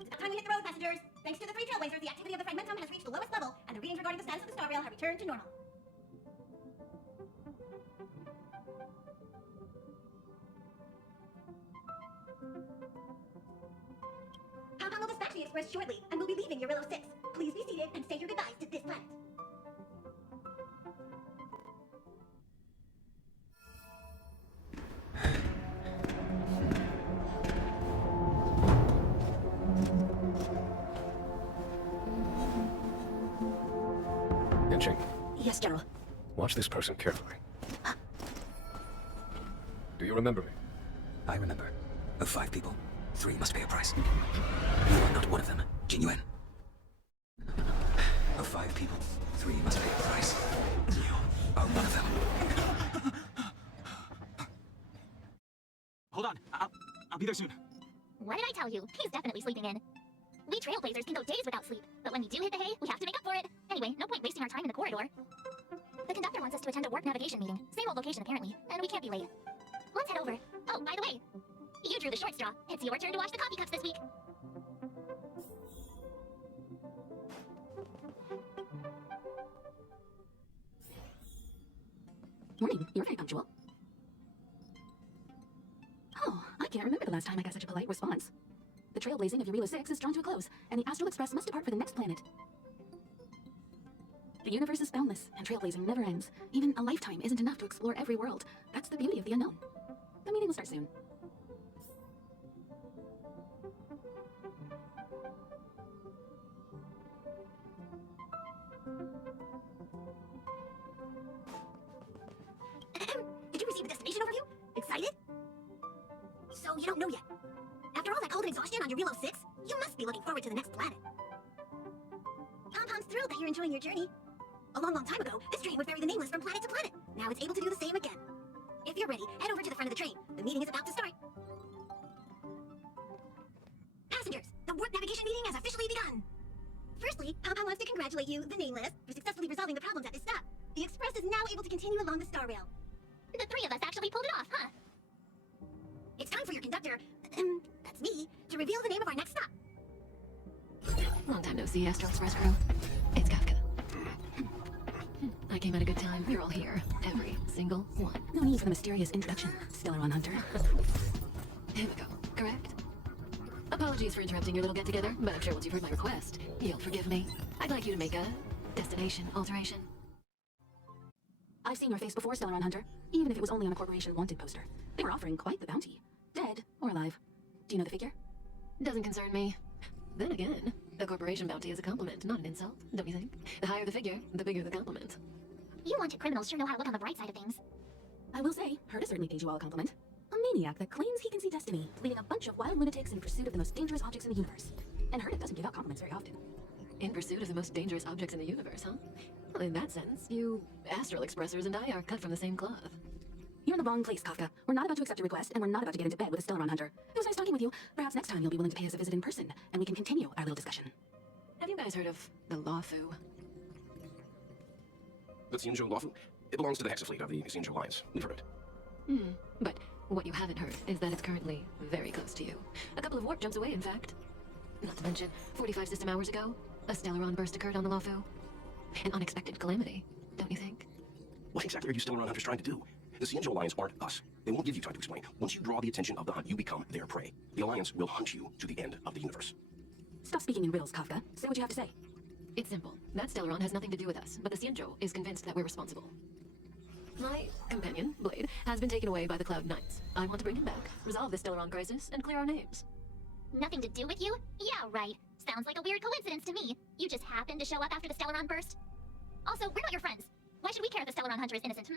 It's about time we hit the road, passengers. Thanks to the 3 trailblazers, the activity of the fragmentum has reached the lowest level, and the readings regarding the status of the Star Rail have returned to normal. Pom-Pom will dispatch the express shortly, and we'll be leaving Urillo 6. Please be seated and say your goodbyes to this planet. Yanqing, Yes, General. watch this person carefully. Do you remember me? I remember. Of 5 people, 3 must pay a price. You are not one of them, Jinyuan. Of 5 people, 3 must pay a price. You are one of them. Hold on, I'll be there soon. What did I tell you? He's definitely sleeping in. We trailblazers can go days without sleep, but when we do hit the hay, we have to make up for it. Anyway, no point wasting our time in the corridor. The conductor wants us to attend a work navigation meeting. Same old location, apparently, and we can't be late. Let's head over. Oh, by the way, you drew the short straw. It's your turn to wash the coffee cups this week. Morning. You're very punctual. Oh, I can't remember the last time I got such a polite response. The trailblazing of Urillo 6 is drawn to a close, and the Astral Express must depart for the next planet. The universe is boundless, and trailblazing never ends. Even a lifetime isn't enough to explore every world. That's the beauty of the unknown. The meeting will start soon. Did you receive the destination overview? Excited? So you don't know yet. After all that cold and exhaustion on Urillo 6, you must be looking forward to the next planet. Pom-Pom's thrilled that you're enjoying your journey. A long, long time ago, this train would ferry the Nameless from planet to planet. Now it's able to do the same again. If you're ready, head over to the front of the train. The meeting is about to start. Passengers, the warp navigation meeting has officially begun. Firstly, Pom-Pom wants to congratulate you, the Nameless, for successfully resolving the problems at this stop. The Express is now able to continue along the Star Rail. The 3 of us actually pulled it off, huh? It's time for your conductor, that's me, to reveal the name of our next stop. Long time no see, Astral Express crew. It's Kafka. I came at a good time. We're all here. Every single one. No need for the mysterious introduction, Stellaron Hunter. Here we go. Correct? Apologies for interrupting your little get-together, but I'm sure once you've heard my request, you'll forgive me. I'd like you to make a destination alteration. I've seen your face before, Stellaron Hunter, even if it was only on a corporation wanted poster. They were offering quite the bounty. Dead or alive. Do you know the figure? Doesn't concern me. Then again, a corporation bounty is a compliment, not an insult, don't you think? The higher the figure, the bigger the compliment. You wanted criminals sure know how to look on the bright side of things. I will say, Herta certainly pays you all a compliment. A maniac that claims he can see destiny, leading a bunch of wild lunatics in pursuit of the most dangerous objects in the universe. And Herta doesn't give out compliments very often. In pursuit of the most dangerous objects in the universe, huh? Well, in that sense, you Astral Expressers and I are cut from the same cloth. You're in the wrong place, Kafka. We're not about to accept your request, and we're not about to get into bed with a Stellaron Hunter. It was nice talking with you. Perhaps next time you'll be willing to pay us a visit in person, and we can continue our little discussion. Have you guys heard of the Lawfu? The Xianzhou Lawfu? It belongs to the Hexafleet of the Xianzhou Alliance. We've heard it. But what you haven't heard is that it's currently very close to you. A couple of warp jumps away, in fact. Not to mention, 45 system hours ago, a Stellaron burst occurred on the Lawfu. An unexpected calamity, don't you think? What exactly are you Stellaron Hunters trying to do? The Xianzhou Alliance aren't us. They won't give you time to explain. Once you draw the attention of the hunt, you become their prey. The Alliance will hunt you to the end of the universe. Stop speaking in riddles, Kafka. Say what you have to say. It's simple. That Stellaron has nothing to do with us, but the Xianzhou is convinced that we're responsible. My companion, Blade, has been taken away by the Cloud Knights. I want to bring him back, resolve this Stellaron crisis, and clear our names. Nothing to do with you? Yeah, right. Sounds like a weird coincidence to me. You just happened to show up after the Stellaron burst. Also, we're not your friends. Why should we care if the Stellaron Hunter is innocent,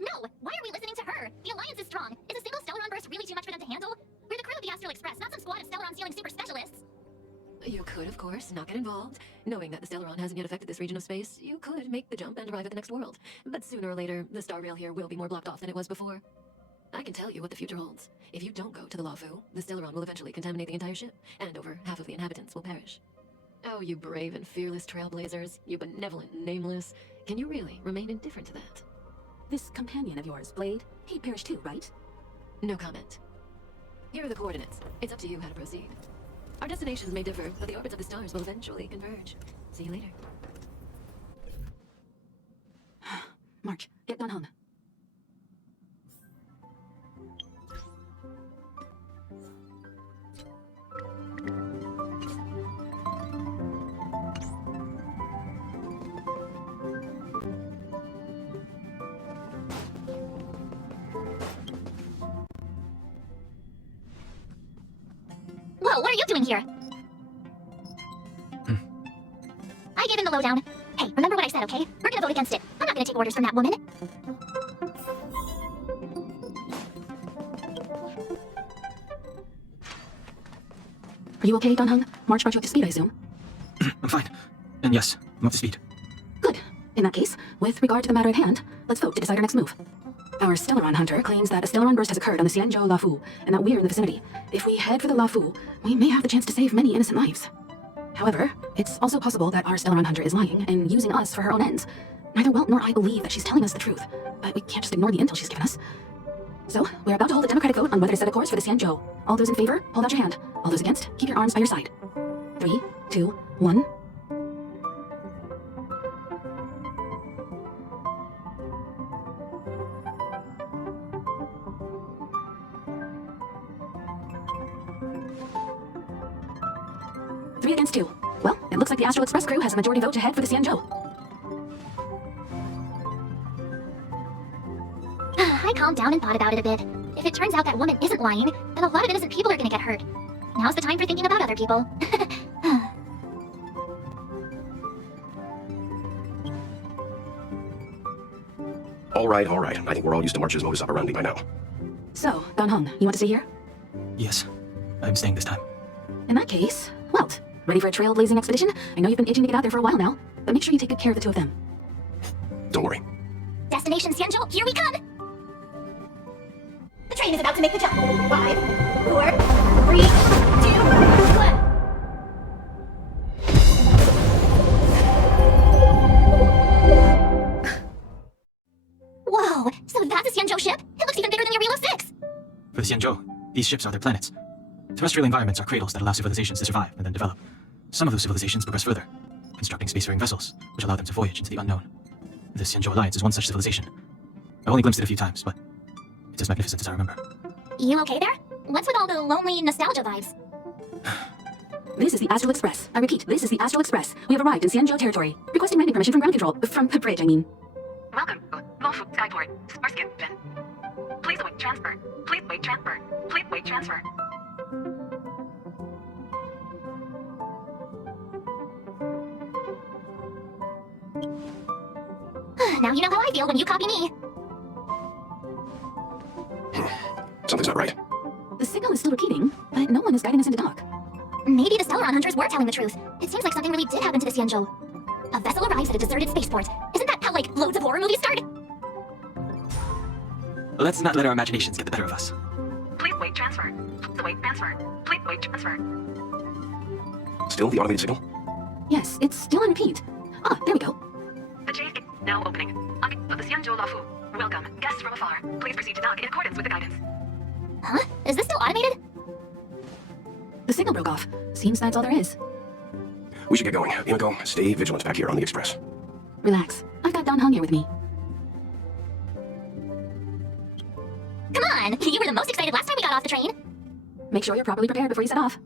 No! Why are we listening to her? The Alliance is strong. Is a single Stellaron burst really too much for them to handle? We're the crew of the Astral Express, not some squad of Stellaron-stealing super specialists. You could, of course, not get involved. Knowing that the Stellaron hasn't yet affected this region of space, you could make the jump and arrive at the next world. But sooner or later, the Star Rail here will be more blocked off than it was before. I can tell you what the future holds. If you don't go to the Lawfu, the Stellaron will eventually contaminate the entire ship, and over half of the inhabitants will perish. Oh, you brave and fearless trailblazers, you benevolent nameless. Can you really remain indifferent to that? This companion of yours, Blade, he perished too, right? No comment. Here are the coordinates. It's up to you how to proceed. Our destinations may differ, but the orbits of the stars will eventually converge. See you later. March, get gone home. Whoa, what are you doing here? I gave him the lowdown. Hey, remember what I said, okay? We're gonna vote against it. I'm not gonna take orders from that woman. Are you okay, Donhung? March brought you up to speed, I assume? I'm fine. And yes, I'm up to speed. Good. In that case, with regard to the matter at hand, let's vote to decide our next move. Our Stellaron hunter claims that a Stellaron burst has occurred on the Xianzhou Lafu, and that we're in the vicinity. If we head for the Lafu, we may have the chance to save many innocent lives. However, it's also possible that our Stellaron hunter is lying and using us for her own ends. Neither Welt nor I believe that she's telling us the truth, but we can't just ignore the intel she's given us. So, we're about to hold a democratic vote on whether to set a course for the Xianzhou. All those in favor, hold out your hand. All those against, keep your arms by your side. 3, 2, 1. Three against 2. Well, it looks like the Astral Express crew has a majority vote to head for the Xianzhou. I calmed down and thought about it a bit. If it turns out that woman isn't lying, then a lot of innocent people are gonna get hurt. Now's the time for thinking about other people. All right, all right. I think we're all used to March's modus operandi by now. So, Donhung, you want to stay here? Yes, I'm staying this time. In that case, Welt, ready for a trailblazing expedition? I know you've been itching to get out there for a while now, but make sure you take good care of the two of them. Don't worry. Destination Xianzhou, here we come! The train is about to make the jump. 5, 4, 3, 2, 1. Whoa, so that's a Xianzhou ship? It looks even bigger than your Relo 6! For the Xianzhou, these ships are their planets. Terrestrial environments are cradles that allow civilizations to survive and then develop. Some of those civilizations progress further, constructing spacefaring vessels, which allow them to voyage into the unknown. The Xianzhou Alliance is one such civilization. I've only glimpsed it a few times, but it's as magnificent as I remember. You okay there? What's with all the lonely nostalgia vibes? This is the Astral Express. I repeat, this is the Astral Express. We have arrived in Xianzhou territory. Requesting landing permission from ground control. From the bridge, I mean. Welcome, Lofu Skyport, Starskin. Please await transfer. Please wait transfer. Please wait transfer. Now you know how I feel when you copy me. Something's not right. The signal is still repeating, but no one is guiding us into dock. Maybe the Stellaron hunters were telling the truth. It seems like something really did happen to the Xianzhou. A vessel arrives at a deserted spaceport. Isn't that how, like, loads of horror movies start? Let's not let our imaginations get the better of us. Please wait transfer. Please await transfer. Please wait transfer. Still the automated signal? Yes, it's still on repeat. Ah, there we go. The gate is now opening. For the Xianzhou Lafu. Welcome, guests from afar. Please proceed to dock in accordance with the guidance. Huh? Is this still automated? The signal broke off. Seems that's all there is. We should get going. Imiko, stay vigilant back here on the Express. Relax. I've got Donhung here with me. Come on! You were the most excited last time we got off the train. Make sure you're properly prepared before you set off.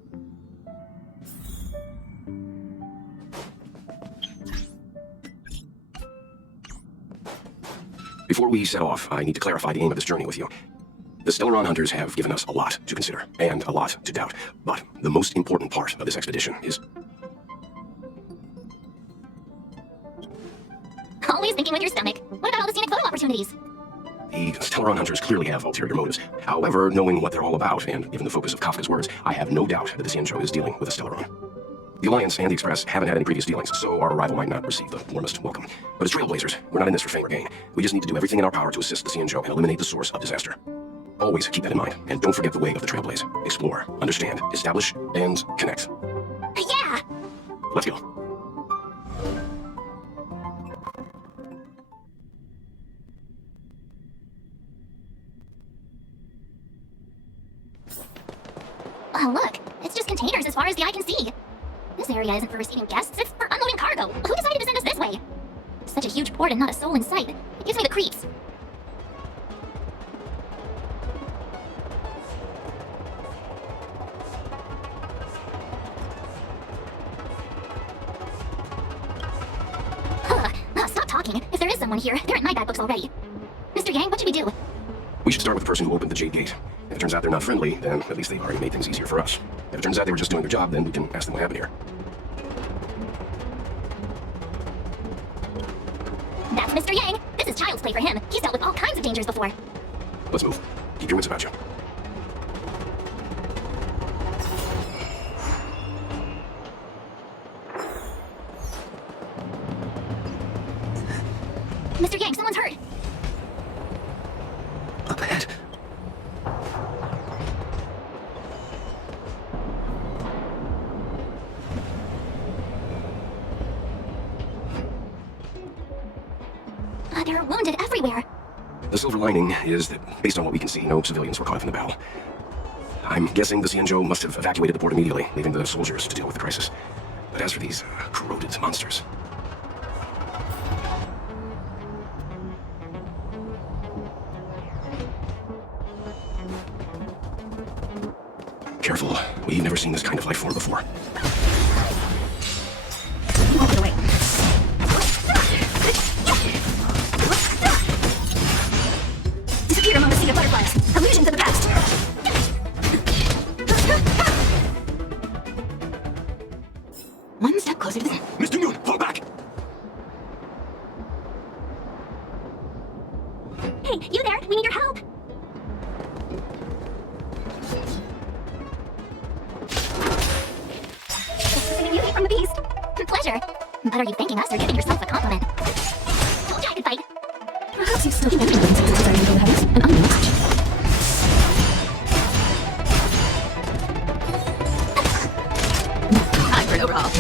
Before we set off, I need to clarify the aim of this journey with you. The Stellaron hunters have given us a lot to consider, and a lot to doubt. But the most important part of this expedition is... Always thinking with your stomach. What about all the scenic photo opportunities? The Stellaron hunters clearly have ulterior motives. However, knowing what they're all about, and given the focus of Kafka's words, I have no doubt that the Xianzhou is dealing with a Stellaron. The Alliance and the Express haven't had any previous dealings, so our arrival might not receive the warmest welcome. But as trailblazers, we're not in this for fame or gain. We just need to do everything in our power to assist the Xianzhou and eliminate the source of disaster. Always keep that in mind, and don't forget the way of the trailblaze. Explore, understand, establish, and connect. Yeah! Let's go. Look, it's just containers as far as the eye can see. This area isn't for receiving guests, it's for unloading cargo. Who decided to send us this way? Such a huge port and not a soul in sight. It gives me the creeps. Stop talking. If there is someone here, they're in my bad books already. Mr. Yang, what should we do? We should start with the person who opened the Jade Gate. If it turns out they're not friendly, then at least they've already made things easier for us. If it turns out they were just doing their job, then we can ask them what happened here. That's Mr. Yang. This is child's play for him. He's dealt with all kinds of dangers before. Let's move. Keep your wits about you. Mr. Yang, someone's hurt. Up ahead. There are wounded everywhere. The silver lining is that, based on what we can see, no civilians were caught up in the battle. I'm guessing the Xianzhou must have evacuated the port immediately, leaving the soldiers to deal with the crisis. But as for these corroded monsters... Careful. We've never seen this kind of life form before. Over the way. Disappear among the sea of butterflies. Illusions of the past. One step closer to the... Mr. Moon, fall back! Hey, you there? We need your help. Singing beauty from the beast. Pleasure. But are you thanking us or giving yourself a compliment? Told you I could fight. Perhaps you've still mentioned the instances I reveal the heavens, an unknown match. Time for an overhaul.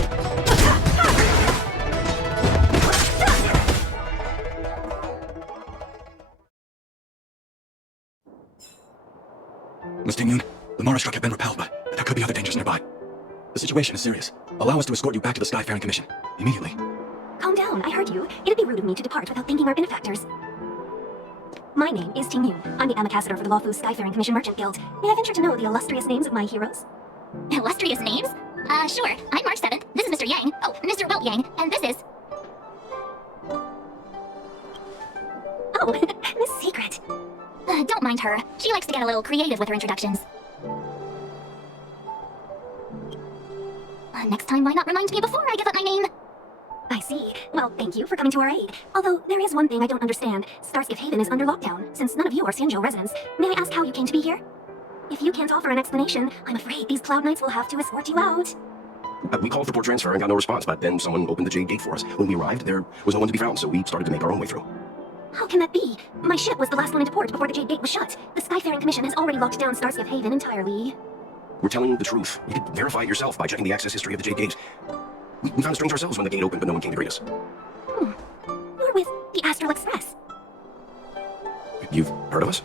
Mr. Yoon, the Mara struck have been repelled, but there could be other dangers nearby. The situation is serious. Allow us to escort you back to the Skyfaring Commission. Immediately. Calm down, I heard you. It'd be rude of me to depart without thanking our benefactors. My name is Ting Yoon. I'm the ambassador for the Lawfu Skyfaring Commission Merchant Guild. May I venture to know the illustrious names of my heroes? Illustrious names? Sure. I'm March 7th. This is Mr. Yang. Oh, Mr. Welt Yang. And this is... Oh, Miss Secret. Don't mind her. She likes to get a little creative with her introductions. Next time, why not remind me before I give up my name? I see. Well, thank you for coming to our aid. Although, there is one thing I don't understand. Starskiff Haven is under lockdown, since none of you are Xianzhou residents. May I ask how you came to be here? If you can't offer an explanation, I'm afraid these Cloud Knights will have to escort you out. We called for port transfer and got no response, but then someone opened the Jade Gate for us. When we arrived, there was no one to be found, so we started to make our own way through. How can that be? My ship was the last one into port before the Jade Gate was shut. The Skyfaring Commission has already locked down Starskiff Haven entirely. We're telling the truth. You can verify it yourself by checking the access history of the Jade Gate. We found it strange ourselves when the gate opened, but no one came to greet us. You're with the Astral Express. You've heard of us?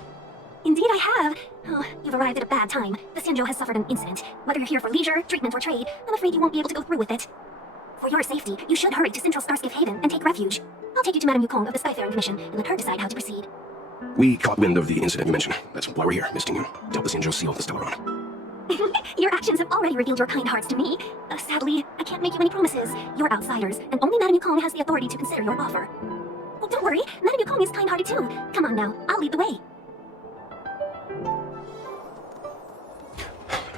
Indeed I have. Oh, you've arrived at a bad time. The Xianzhou has suffered an incident. Whether you're here for leisure, treatment, or trade, I'm afraid you won't be able to go through with it. For your safety, you should hurry to Central Starskiff Haven and take refuge. I'll take you to Madame Yukong of the Skyfaring Commission and let her decide how to proceed. We caught wind of the incident you mentioned. That's why we're here, Miss Ting Yoon, to help the Xianzhou seal the Stellaron. Your actions have already revealed your kind hearts to me. Sadly, I can't make you any promises. You're outsiders, and only Madame Yukong has the authority to consider your offer. Oh, don't worry, Madame Yukong is kind-hearted too. Come on now, I'll lead the way.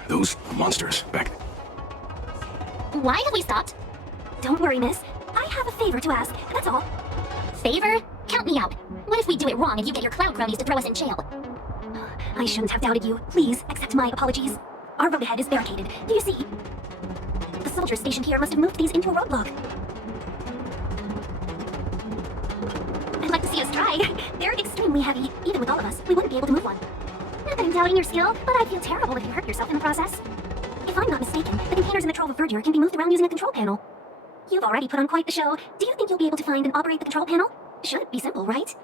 Those monsters back... Why have we stopped? Don't worry, miss. I have a favor to ask, that's all. Favor? Count me out. What if we do it wrong and you get your cloud cronies to throw us in jail? I shouldn't have doubted you. Please, accept my apologies. Our road ahead is barricaded. Do you see? The soldiers stationed here must have moved these into a roadblock. I'd like to see us try. They're extremely heavy. Even with all of us, we wouldn't be able to move one. Not that I'm doubting your skill, but I'd feel terrible if you hurt yourself in the process. If I'm not mistaken, the containers in the Trove of Verdure can be moved around using a control panel. You've already put on quite the show. Do you think you'll be able to find and operate the control panel? Should be simple, right?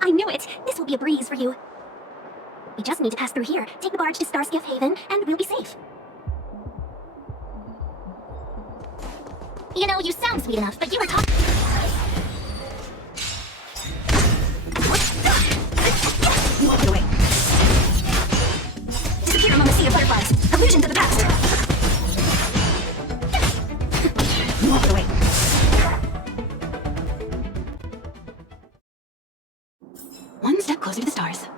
I knew it! This will be a breeze for you. We just need to pass through here, take the barge to Starskiff Haven, and we'll be safe. You know, you sound sweet enough, but you were talking. Walk it away. Disappear among the sea of butterflies. Allusion to the past. Walk it away. One step closer to the stars.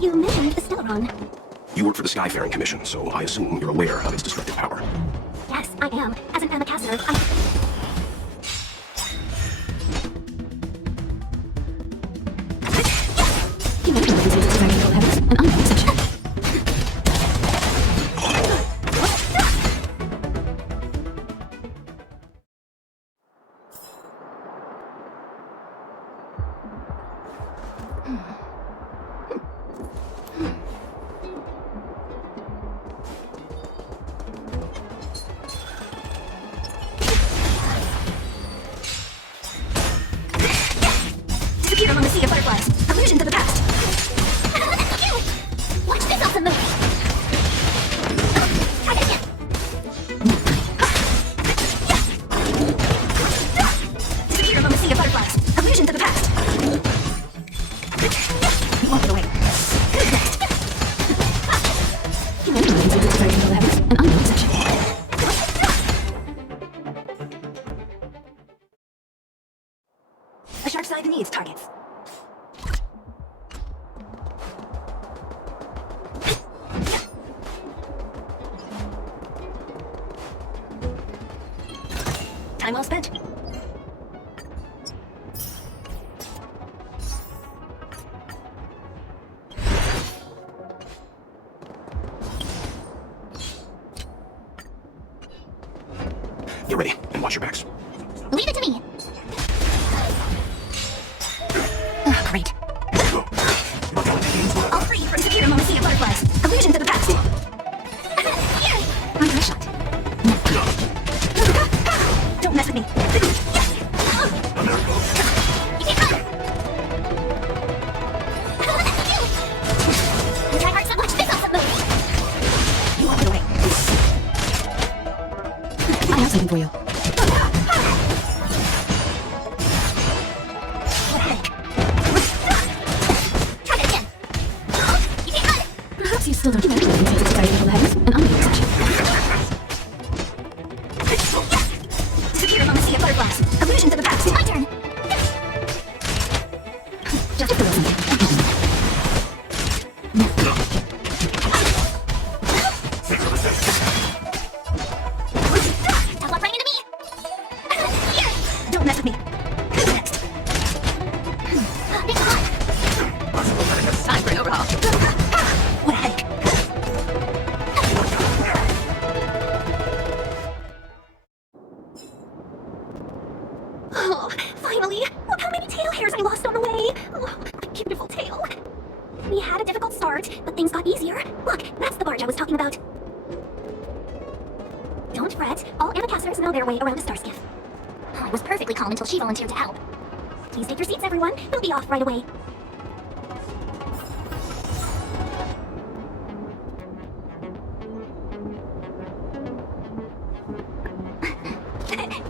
You mentioned the Stellaron. You work for the Skyfaring Commission, so I assume you're aware of its destructive power. Yes, I am. As an ambassador, You may be able to see the variable habits, an unknown exception. disappear among the sea of butterflies. Allusion to the past. Watch this awesome move. Try that again. Disappear among the sea of butterflies. Allusion to the past. Walk it away. You may be able to see the variable habits, an unknown exception. A sharp side needs targets. Time well spent. Get ready, and watch your backs. Leave it to me. Great. All three from disappear among the sea of butterflies. Allusion to the past. Here. I'm your shot. Don't mess with me. You can't run. Try hard to watch this awesome move. You walk it away. I have something for you. Try that again. You can't run. Perhaps you still don't know the variable habits, an unknown exception. Disappear among the sea of butterflies. Allusion to the past. My turn. Just a little something. Tough luck running into me. Here. Don't mess with me. Who's next? Thanks a lot. Time for an overhaul. What a headache. Oh, finally! Look how many tail hairs I lost on the way! Oh, my beautiful tail. We had a difficult start, but things got easier. Look, that's the barge I was talking about. fret. All anacasters know their way around a star skiff. I was perfectly calm until she volunteered to help. Please take your seats, everyone. We'll be off right away.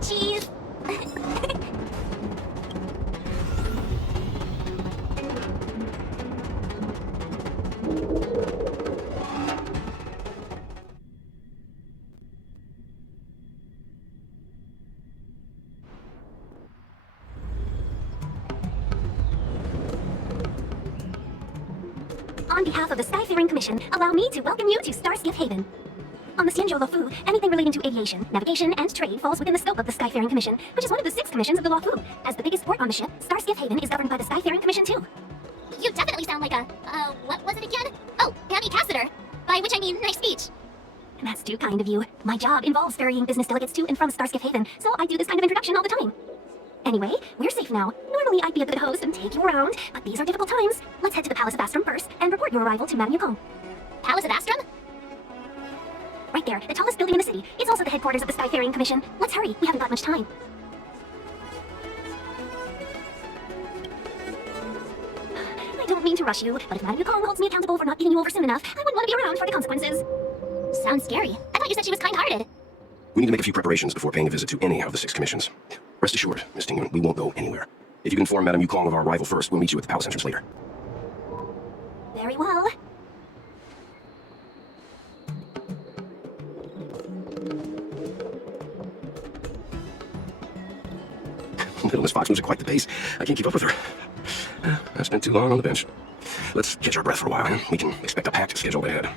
Cheese! On behalf of the Skyfaring Commission, allow me to welcome you to Starskiff Haven. On the Xianzhou Luofu, anything relating to aviation, navigation, and trade falls within the scope of the Skyfaring Commission, which is one of the 6 commissions of the Luofu. As the biggest port on the ship, Starskiff Haven is governed by the Skyfaring Commission too. You definitely sound like a, what was it again? Oh, Pammy Cassider! By which I mean, nice speech. That's too kind of you. My job involves ferrying business delegates to and from Starskiff Haven, so I do this kind of introduction all the time. Anyway, we're safe now. Normally I'd be a good host and take you around, but these are difficult times. Let's head to the Palace of Astrum first and report your arrival to Madame Yukong. Palace of Astrum? Right there, the tallest building in the city. It's also the headquarters of the Skyfaring Commission. Let's hurry, we haven't got much time. I don't mean to rush you, but if Madame Yukong holds me accountable for not getting you over soon enough, I wouldn't want to be around for the consequences. Sounds scary. I thought you said she was kind-hearted. We need to make a few preparations before paying a visit to any of the 6 commissions. Rest assured, Miss Tingyun, we won't go anywhere. If you can inform Madame Yukong of our arrival first, we'll meet you at the palace entrance later. Very well. Little Miss Fox moves at quite the pace. I can't keep up with her. I spent too long on the bench. Let's catch our breath for a while, and we can expect a packed schedule ahead.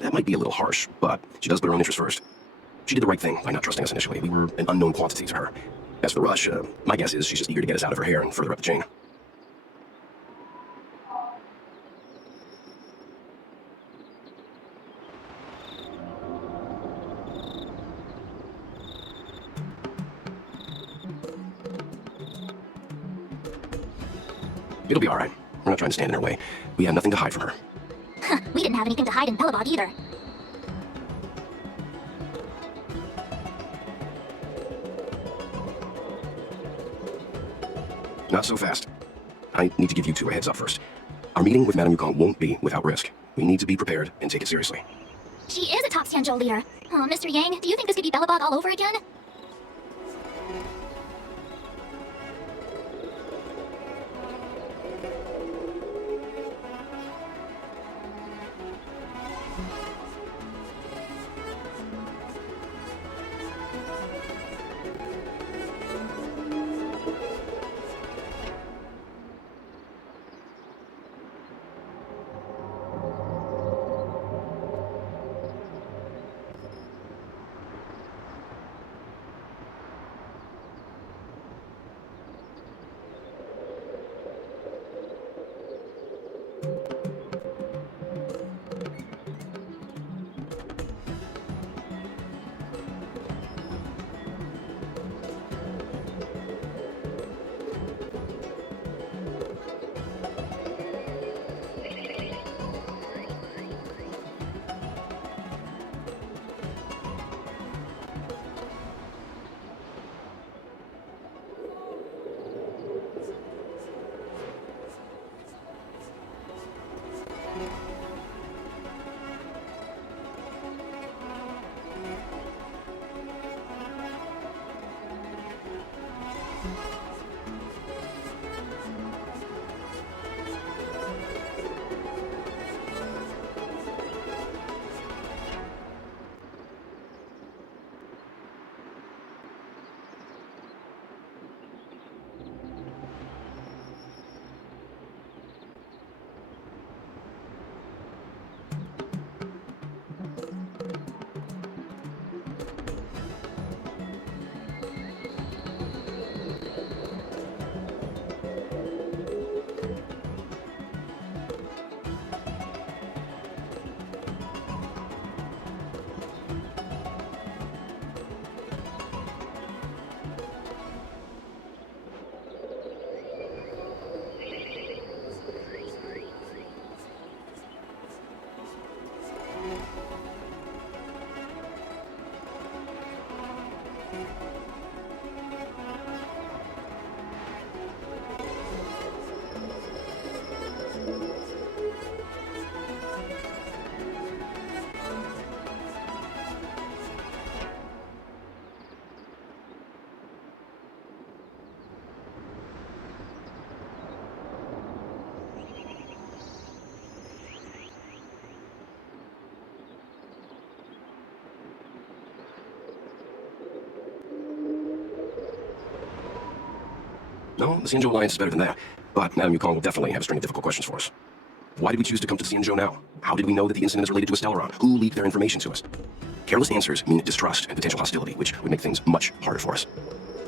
That might be a little harsh, but she does put her own interest first. She did the right thing by not trusting us initially. We were an unknown quantity to her. As for the rush, my guess is she's just eager to get us out of her hair and further up the chain. It'll be all right. We're not trying to stand in her way. We have nothing to hide from her. We didn't have anything to hide in Pelabog either. Not so fast. I need to give you 2 a heads up first. Our meeting with Madame Yukong won't be without risk. We need to be prepared and take it seriously. She is a top Xianzhou leader. Oh, Mr. Yang, do you think this could be Belobog all over again? No, the Xianzhou Alliance is better than that. But Madame Yukong will definitely have a string of difficult questions for us. Why did we choose to come to the Xianzhou now? How did we know that the incident is related to a Stellaron? Who leaked their information to us? Careless answers mean distrust and potential hostility, which would make things much harder for us.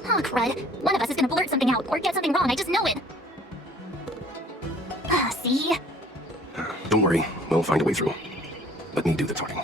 Oh, crud. One of us is gonna blurt something out or get something wrong, I just know it. See? Don't worry, we'll find a way through. Let me do the talking.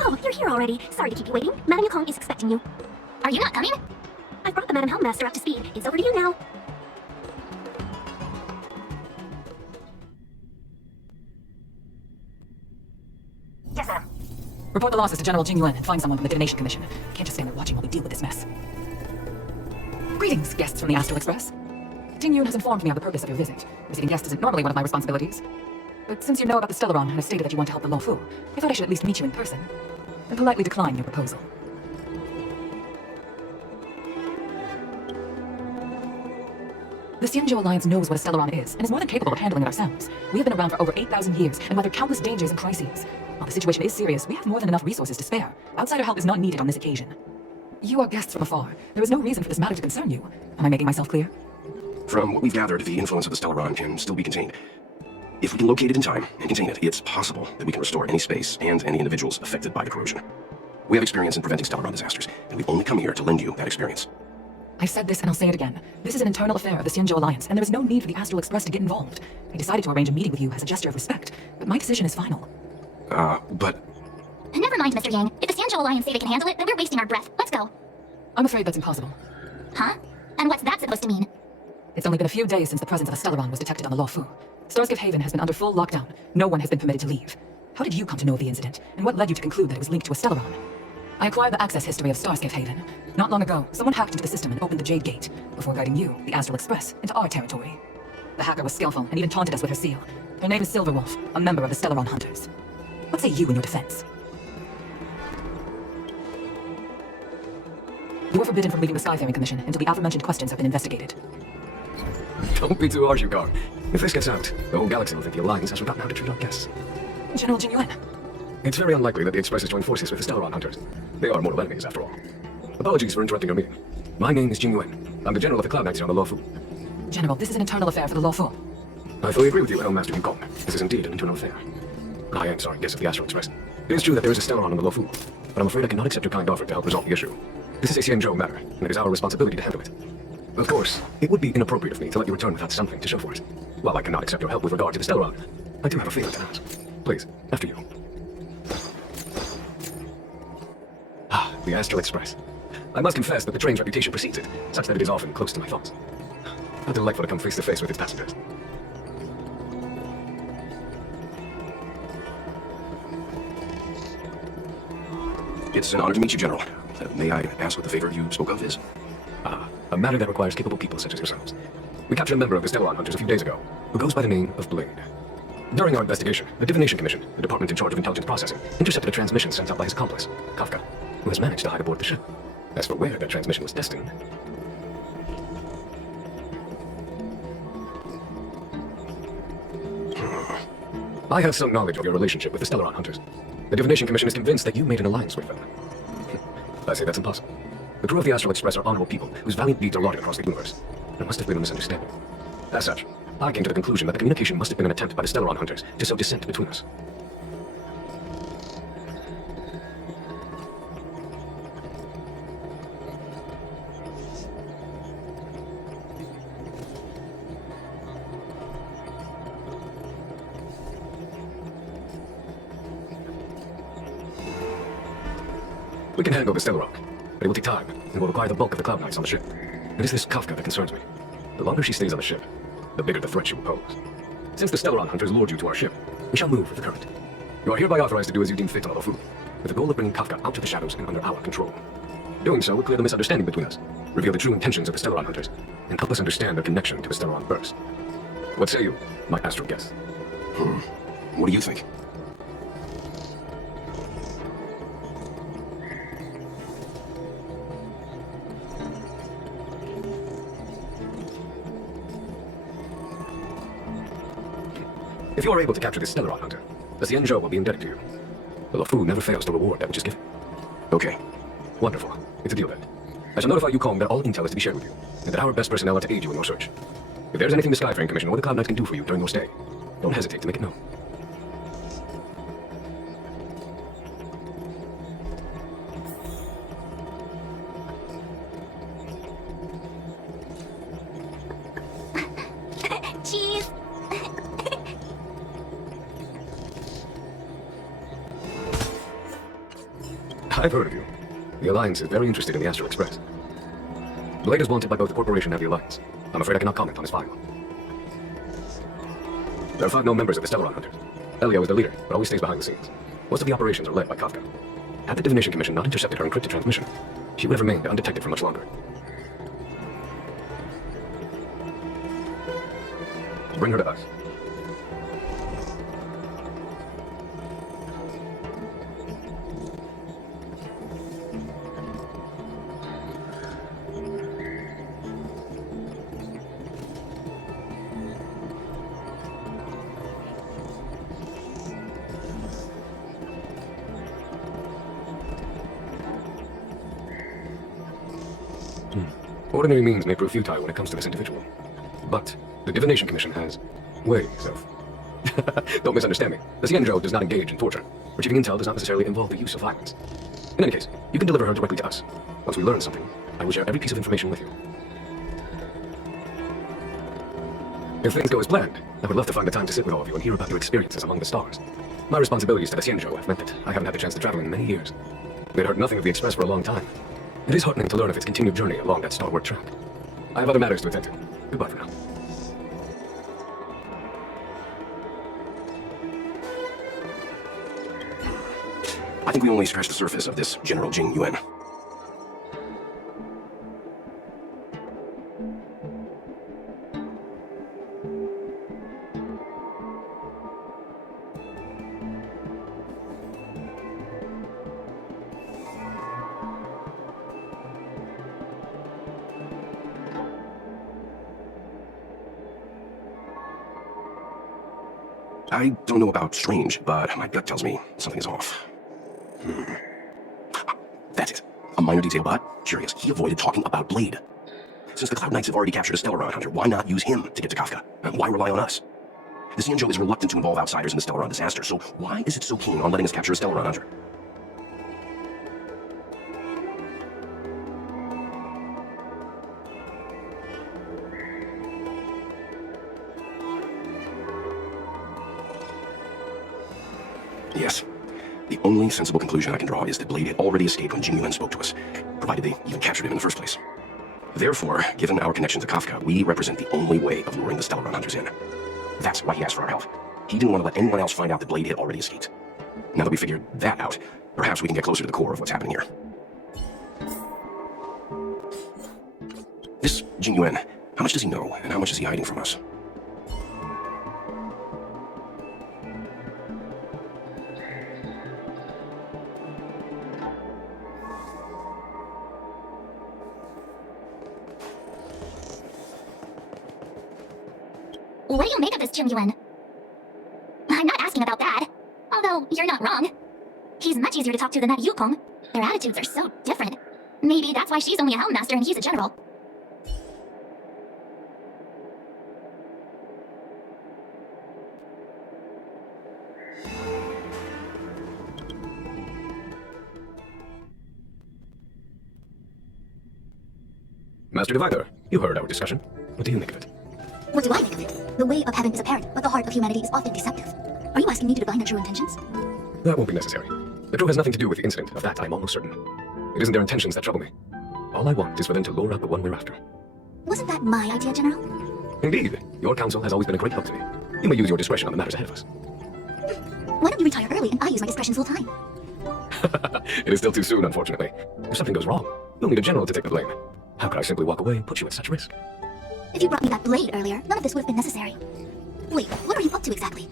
Oh, you're here already. Sorry to keep you waiting. Madame Yukong is expecting you. Are you not coming? I've brought the Madame Helmmaster up to speed. It's over to you now. Yes, ma'am. Report the losses to General Jing Yuan and find someone from the Divination Commission. Can't just stand there watching while we deal with this mess. Greetings, guests from the Astral Express. Jing Yuan has informed me of the purpose of your visit. Receiving guests isn't normally one of my responsibilities. But since you know about the Stellaron and have stated that you want to help the Luofu, I thought I should at least meet you in person and politely decline your proposal. The Xianzhou Alliance knows what a Stellaron is, and is more than capable of handling it ourselves. We have been around for over 8,000 years, and weathered countless dangers and crises. While the situation is serious, we have more than enough resources to spare. Outsider help is not needed on this occasion. You are guests from afar. There is no reason for this matter to concern you. Am I making myself clear? From what we've gathered, the influence of the Stellaron can still be contained. If we can locate it in time and contain it, it's possible that we can restore any space and any individuals affected by the corrosion. We have experience in preventing Stellaron disasters, and we've only come here to lend you that experience. I've said this and I'll say it again. This is an internal affair of the Xianzhou Alliance, and there is no need for the Astral Express to get involved. I decided to arrange a meeting with you as a gesture of respect, but my decision is final. But... Never mind, Mr. Yang. If the Xianzhou Alliance say they can handle it, then we're wasting our breath. Let's go. I'm afraid that's impossible. Huh? And what's that supposed to mean? It's only been a few days since the presence of a Stellaron was detected on the Luofu. Starscape Haven has been under full lockdown. No one has been permitted to leave. How did you come to know of the incident, and what led you to conclude that it was linked to a Stellaron? I acquired the access history of Starscape Haven. Not long ago, someone hacked into the system and opened the Jade Gate, before guiding you, the Astral Express, into our territory. The hacker was skillful, and even taunted us with her seal. Her name is Silverwolf, a member of the Stellaron Hunters. What say you in your defense? You are forbidden from leaving the Skyfaring Commission until the aforementioned questions have been investigated. Don't be too harsh, Yukong. If this gets out, the whole galaxy will think the Alliance has forgotten how to treat our guests. General Jing Yuan. It's very unlikely that the Express has joined forces with the Stellaron Hunters. They are mortal enemies, after all. Apologies for interrupting your meeting. My name is Jing Yuan. I'm the General of the Cloud Knights here on the Luofu. General, this is an internal affair for the Luofu. I fully agree with you, Helmmaster Yukong. This is indeed an internal affair. I am sorry, guest of the Astral Express. It is true that there is a Stellaron on the Luofu, but I'm afraid I cannot accept your kind offer to help resolve the issue. This is a Xianzhou matter, and it is our responsibility to handle it. Of course, it would be inappropriate of me to let you return without something to show for it. While I cannot accept your help with regard to the Stellaron, I do have a favor to ask. Please, after you. The Astral Express. I must confess that the train's reputation precedes it, such that it is often close to my thoughts. How delightful to come face to face with its passengers. It's an honor to meet you, General. May I ask what the favor you spoke of is? A matter that requires capable people such as yourselves. We captured a member of the Stellaron Hunters a few days ago, who goes by the name of Blade. During our investigation, the Divination Commission, the department in charge of intelligence processing, intercepted a transmission sent out by his accomplice, Kafka, who has managed to hide aboard the ship. As for where that transmission was destined... I have some knowledge of your relationship with the Stellaron Hunters. The Divination Commission is convinced that you made an alliance with them. I say that's impossible. The crew of the Astral Express are honorable people whose valiant deeds are lauded across the universe. There must have been a misunderstanding. As such, I came to the conclusion that the communication must have been an attempt by the Stellaron Hunters to sow dissent between us. We can hand over Stellaron, but it will take time and will require the bulk of the Cloud Knights on the ship. It is this Kafka that concerns me. The longer she stays on the ship, the bigger the threat she will pose. Since the Stellaron hunters lured you to our ship, we shall move with the current. You are hereby authorized to do as you deem fit on Olofu, with the goal of bringing Kafka out of the shadows and under our control. Doing so will clear the misunderstanding between us, reveal the true intentions of the Stellaron hunters, and help us understand their connection to the Stellaron burst. What say you, my astral guest? What do you think? If you are able to capture this Stellaron hunter, the Xianzhou will be indebted to you. The Luofu never fails to reward that which is given. Okay. Wonderful. It's a deal then. I shall notify Yukong that all intel is to be shared with you, and that our best personnel are to aid you in your search. If there's anything the Skyfaring Commission or the Cloud Knights can do for you during your stay, don't hesitate to make it known. Cheese. I've heard of you. The Alliance is very interested in the Astral Express. Blade is wanted by both the Corporation and the Alliance. I'm afraid I cannot comment on his file. There are 5 known members of the Stellaron Hunters. Elio is the leader, but always stays behind the scenes. Most of the operations are led by Kafka. Had the Divination Commission not intercepted her encrypted transmission, she would have remained undetected for much longer. Bring her to us. Ordinary means may prove futile when it comes to this individual. But the Divination Commission has ways of... Don't misunderstand me. The Xianzhou does not engage in torture. Retrieving intel does not necessarily involve the use of violence. In any case, you can deliver her directly to us. Once we learn something, I will share every piece of information with you. If things go as planned, I would love to find the time to sit with all of you and hear about your experiences among the stars. My responsibilities to the Xianzhou have meant that I haven't had the chance to travel in many years. We had heard nothing of the Express for a long time. It is heartening to learn of its continued journey along that stalwart track. I have other matters to attend to. Goodbye for now. I think we only scratched the surface of this General Jing Yuan. I don't know about strange, but my gut tells me something is off. That's it. A minor detail, but curious. He avoided talking about Blade. Since the Cloud Knights have already captured a Stellaron hunter, why not use him to get to Kafka? Why rely on us? The Xianzhou is reluctant to involve outsiders in the Stellaron disaster, so why is it so keen on letting us capture a Stellaron hunter? Yes. The only sensible conclusion I can draw is that Blade had already escaped when Jing Yuan spoke to us, provided they even captured him in the first place. Therefore, given our connection to Kafka, we represent the only way of luring the Stellaron hunters in. That's why he asked for our help. He didn't want to let anyone else find out that Blade had already escaped. Now that we figured that out, perhaps we can get closer to the core of what's happening here. This Jing Yuan, how much does he know, and how much is he hiding from us? What do you make of this Jing Yuan? I'm not asking about that. Although, you're not wrong. He's much easier to talk to than that Yukong. Their attitudes are so different. Maybe that's why she's only a Helm Master and he's a general. Master Divider, you heard our discussion. What do you make of it? What do I make of it? The way of heaven is apparent, but the heart of humanity is often deceptive. Are you asking me to divine their true intentions? That won't be necessary. The crew has nothing to do with the incident. Of that, I am almost certain. It isn't their intentions that trouble me. All I want is for them to lure out the one we're after. Wasn't that my idea, General? Indeed, your counsel has always been a great help to me. You may use your discretion on the matters ahead of us. Why don't you retire early and I use my discretion full time? It is still too soon, unfortunately. If something goes wrong, you'll need a general to take the blame. How could I simply walk away and put you at such risk? If you brought me that blade earlier, none of this would have been necessary. Wait, what are you up to exactly?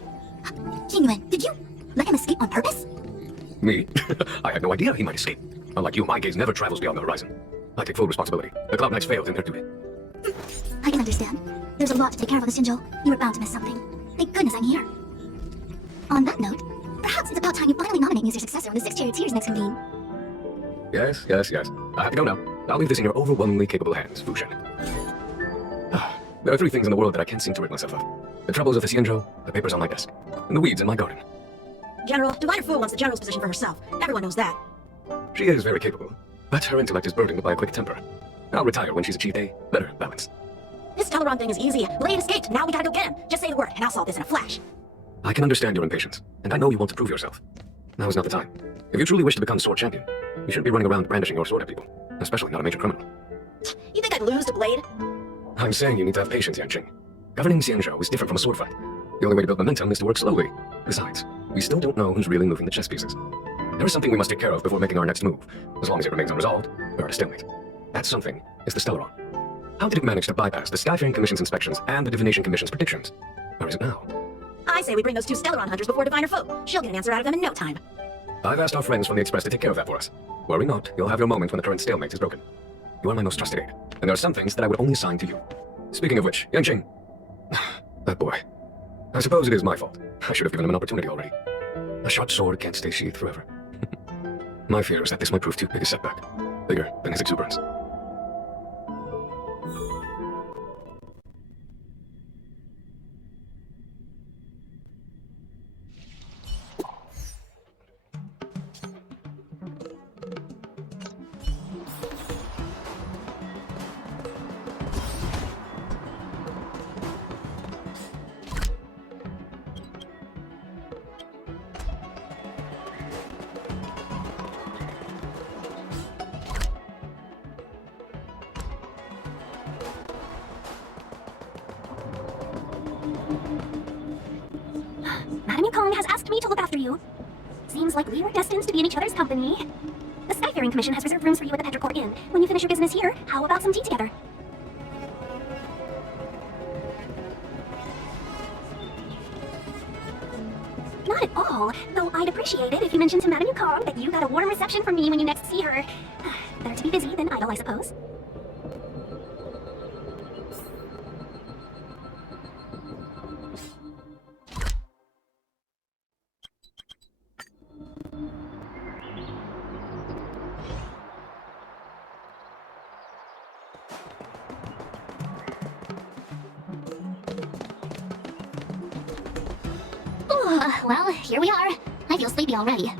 King Yuan, did you let him escape on purpose? Me? I had no idea he might escape. Unlike you, my gaze never travels beyond the horizon. I take full responsibility. The Cloud Knights failed in their duty. I can understand. There's a lot to take care of on the Xinzhou. You were bound to miss something. Thank goodness I'm here. On that note, perhaps it's about time you finally nominate me as your successor when the 6 charioteers next convene. Yes. I have to go now. I'll leave this in your overwhelmingly capable hands, Fu Shen. There are 3 things in the world that I can't seem to rid myself of. The troubles of the Xinzhou, the papers on my desk, and the weeds in my garden. General, Diviner Fu wants the general's position for herself. Everyone knows that. She is very capable, but her intellect is burdened by a quick temper. I'll retire when she's achieved a better balance. This Teleron thing is easy. Blade escaped. Now we gotta go get him. Just say the word, and I'll solve this in a flash. I can understand your impatience, and I know you want to prove yourself. Now is not the time. If you truly wish to become sword champion, you shouldn't be running around brandishing your sword at people, especially not a major criminal. You think I'd lose to Blade? I'm saying you need to have patience, Yanqing. Governing Xianzhou is different from a sword fight. The only way to build momentum is to work slowly. Besides, we still don't know who's really moving the chess pieces. There is something we must take care of before making our next move. As long as it remains unresolved, we're at a stalemate. That something is the Stellaron. How did it manage to bypass the Skyfaring Commission's inspections and the Divination Commission's predictions? Where is it now? I say we bring those 2 Stellaron hunters before Diviner Fu. She'll get an answer out of them in no time. I've asked our friends from the Express to take care of that for us. Worry not, you'll have your moment when the current stalemate is broken. You are my most trusted aide, and there are some things that I would only assign to you. Speaking of which, Yanqing. That boy. I suppose it is my fault. I should have given him an opportunity already. A sharp sword can't stay sheathed forever. My fear is that this might prove too big a setback. Bigger than his exuberance. Madame Yukong has asked me to look after you. Seems like we were destined to be in each other's company. The Skyfaring Commission has reserved rooms for you at the Petrichor Inn. When you finish your business here, how about some tea together? Not at all, though I'd appreciate it if you mentioned to Madame Yukong that you got a warm reception from me when you next see her. Better to be busy than idle, I suppose. Well, here we are. I feel sleepy already.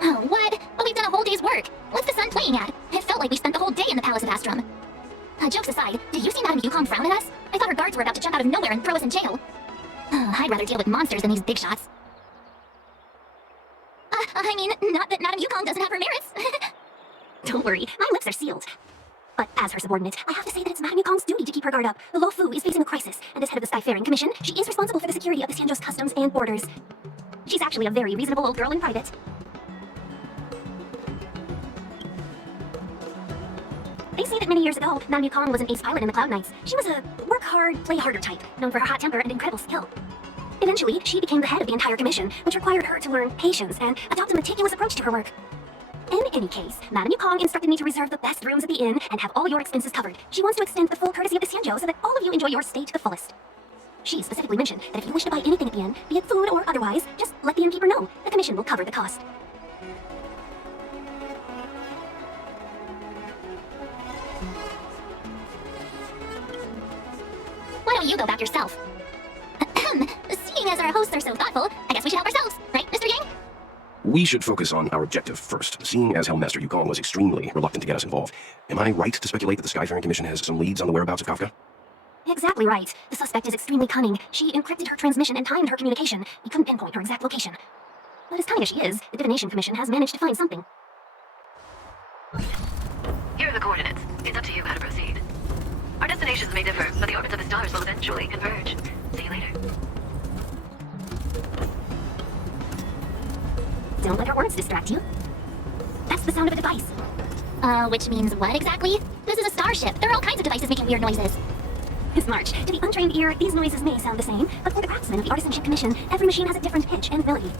Oh, what? But we've done a whole day's work. What's the sun playing at? It felt like we spent the whole day in the Palace of Astrum. Jokes aside, did you see Madame Yukong frown at us? I thought her guards were about to jump out of nowhere and throw us in jail. I'd rather deal with monsters than these big shots. I mean, not that Madame Yukong doesn't have her merits. Don't worry, my lips are sealed. But as her subordinate, I have to say that it's Madame Yukong's duty to keep her guard up. The Lo Fu is facing a crisis, and as head of the Skyfaring Commission, she is responsible for the security of the Xianzhou's customs and borders. She's actually a very reasonable old girl in private. They say that many years ago, Madame Yukong was an ace pilot in the Cloud Knights. She was a work hard, play harder type, known for her hot temper and incredible skill. Eventually, she became the head of the entire commission, which required her to learn patience and adopt a meticulous approach to her work. In any case, Madame Yukong instructed me to reserve the best rooms at the inn and have all your expenses covered. She wants to extend the full courtesy of the Xianzhou so that all of you enjoy your stay to the fullest. She specifically mentioned that if you wish to buy anything at the inn, be it food or otherwise, just let the innkeeper know. The commission will cover the cost. don't you go back yourself? Seeing as our hosts are so thoughtful, I guess we should help ourselves, right, Mr. Yang? We should focus on our objective first. Seeing as Helmmaster Yukong was extremely reluctant to get us involved, am I right to speculate that the Skyfaring Commission has some leads on the whereabouts of Kafka? Exactly right. The suspect is extremely cunning. She encrypted her transmission and timed her communication. We couldn't pinpoint her exact location. But as cunning as she is, the Divination Commission has managed to find something. Here are the coordinates. It's up to you how to proceed. Our destinations may differ, but the orbits of the stars will eventually converge. See you later. Don't let her words distract you. That's the sound of a device. Which means what exactly? This is a starship. There are all kinds of devices making weird noises. Miss March, to the untrained ear, these noises may sound the same, but for the craftsmen of the Artisanship Commission, every machine has a different pitch and ability.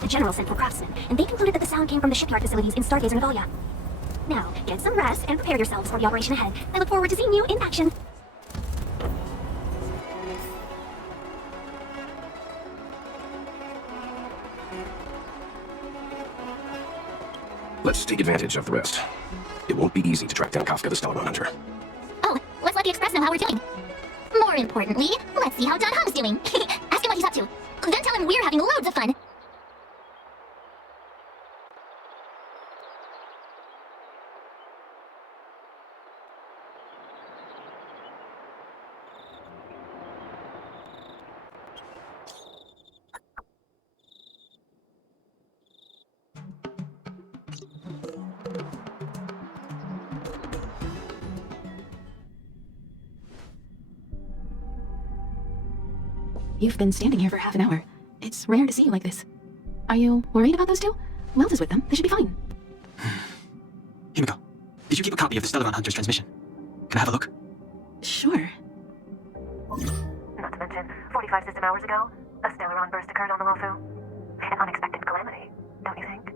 The General sent for craftsmen, and they concluded that the sound came from the shipyard facilities in Stargazer Navalia. Now, get some rest and prepare yourselves for the operation ahead. I look forward to seeing you in action. Let's take advantage of the rest. It won't be easy to track down Kafka the Stellaron Hunter. Oh, let's let the Express know how we're doing. More importantly, let's see how Don Hung's doing. Ask him what he's up to. Then tell him we're having loads of fun. You've been standing here for half an hour. It's rare to see you like this. Are you worried about those two? Wells is with them. They should be fine. Himiko, did you keep a copy of the Stellaron Hunter's transmission? Can I have a look? Sure. Not to mention, 45 system hours ago, a Stellaron burst occurred on the Lofu. An unexpected calamity, don't you think?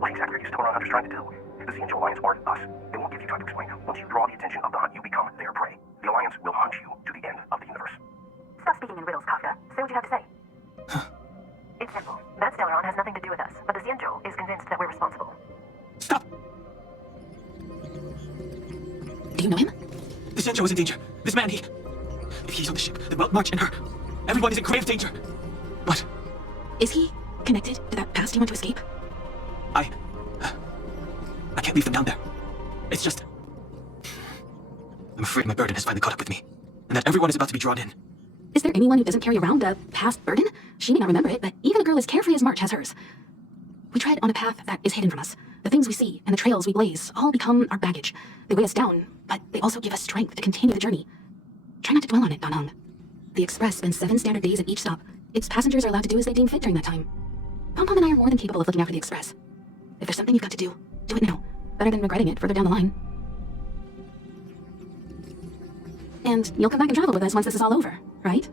What exactly are you Stellaron Hunters trying to do? The Cianjo Alliance aren't us. It won't give you time to explain. Once you draw the attention of the hunt, you become their prey. The Alliance will hunt you to the end of the universe. Stop speaking in riddles, Kafka. Say what you have to say. It's simple. That Stellaron has nothing to do with us, but the Cianjo is convinced that we're responsible. Stop! Do you know him? The Senjo is in danger. This man, if he's on the ship, then March and her, everyone is in grave danger. What? Is he connected to that past you want to escape? I can't leave them down there. It's just... I'm afraid my burden has finally caught up with me, and that everyone is about to be drawn in. Is there anyone who doesn't carry around a past burden? She may not remember it, but even a girl as carefree as March has hers. We tread on a path that is hidden from us. The things we see and the trails we blaze all become our baggage. They weigh us down, but they also give us strength to continue the journey. Try not to dwell on it, Danang. The Express spends 7 standard days at each stop. Its passengers are allowed to do as they deem fit during that time. Pom-Pom and I are more than capable of looking after the Express. If there's something you've got to do it now. Better than regretting it further down the line. And you'll come back and travel with us once this is all over, right?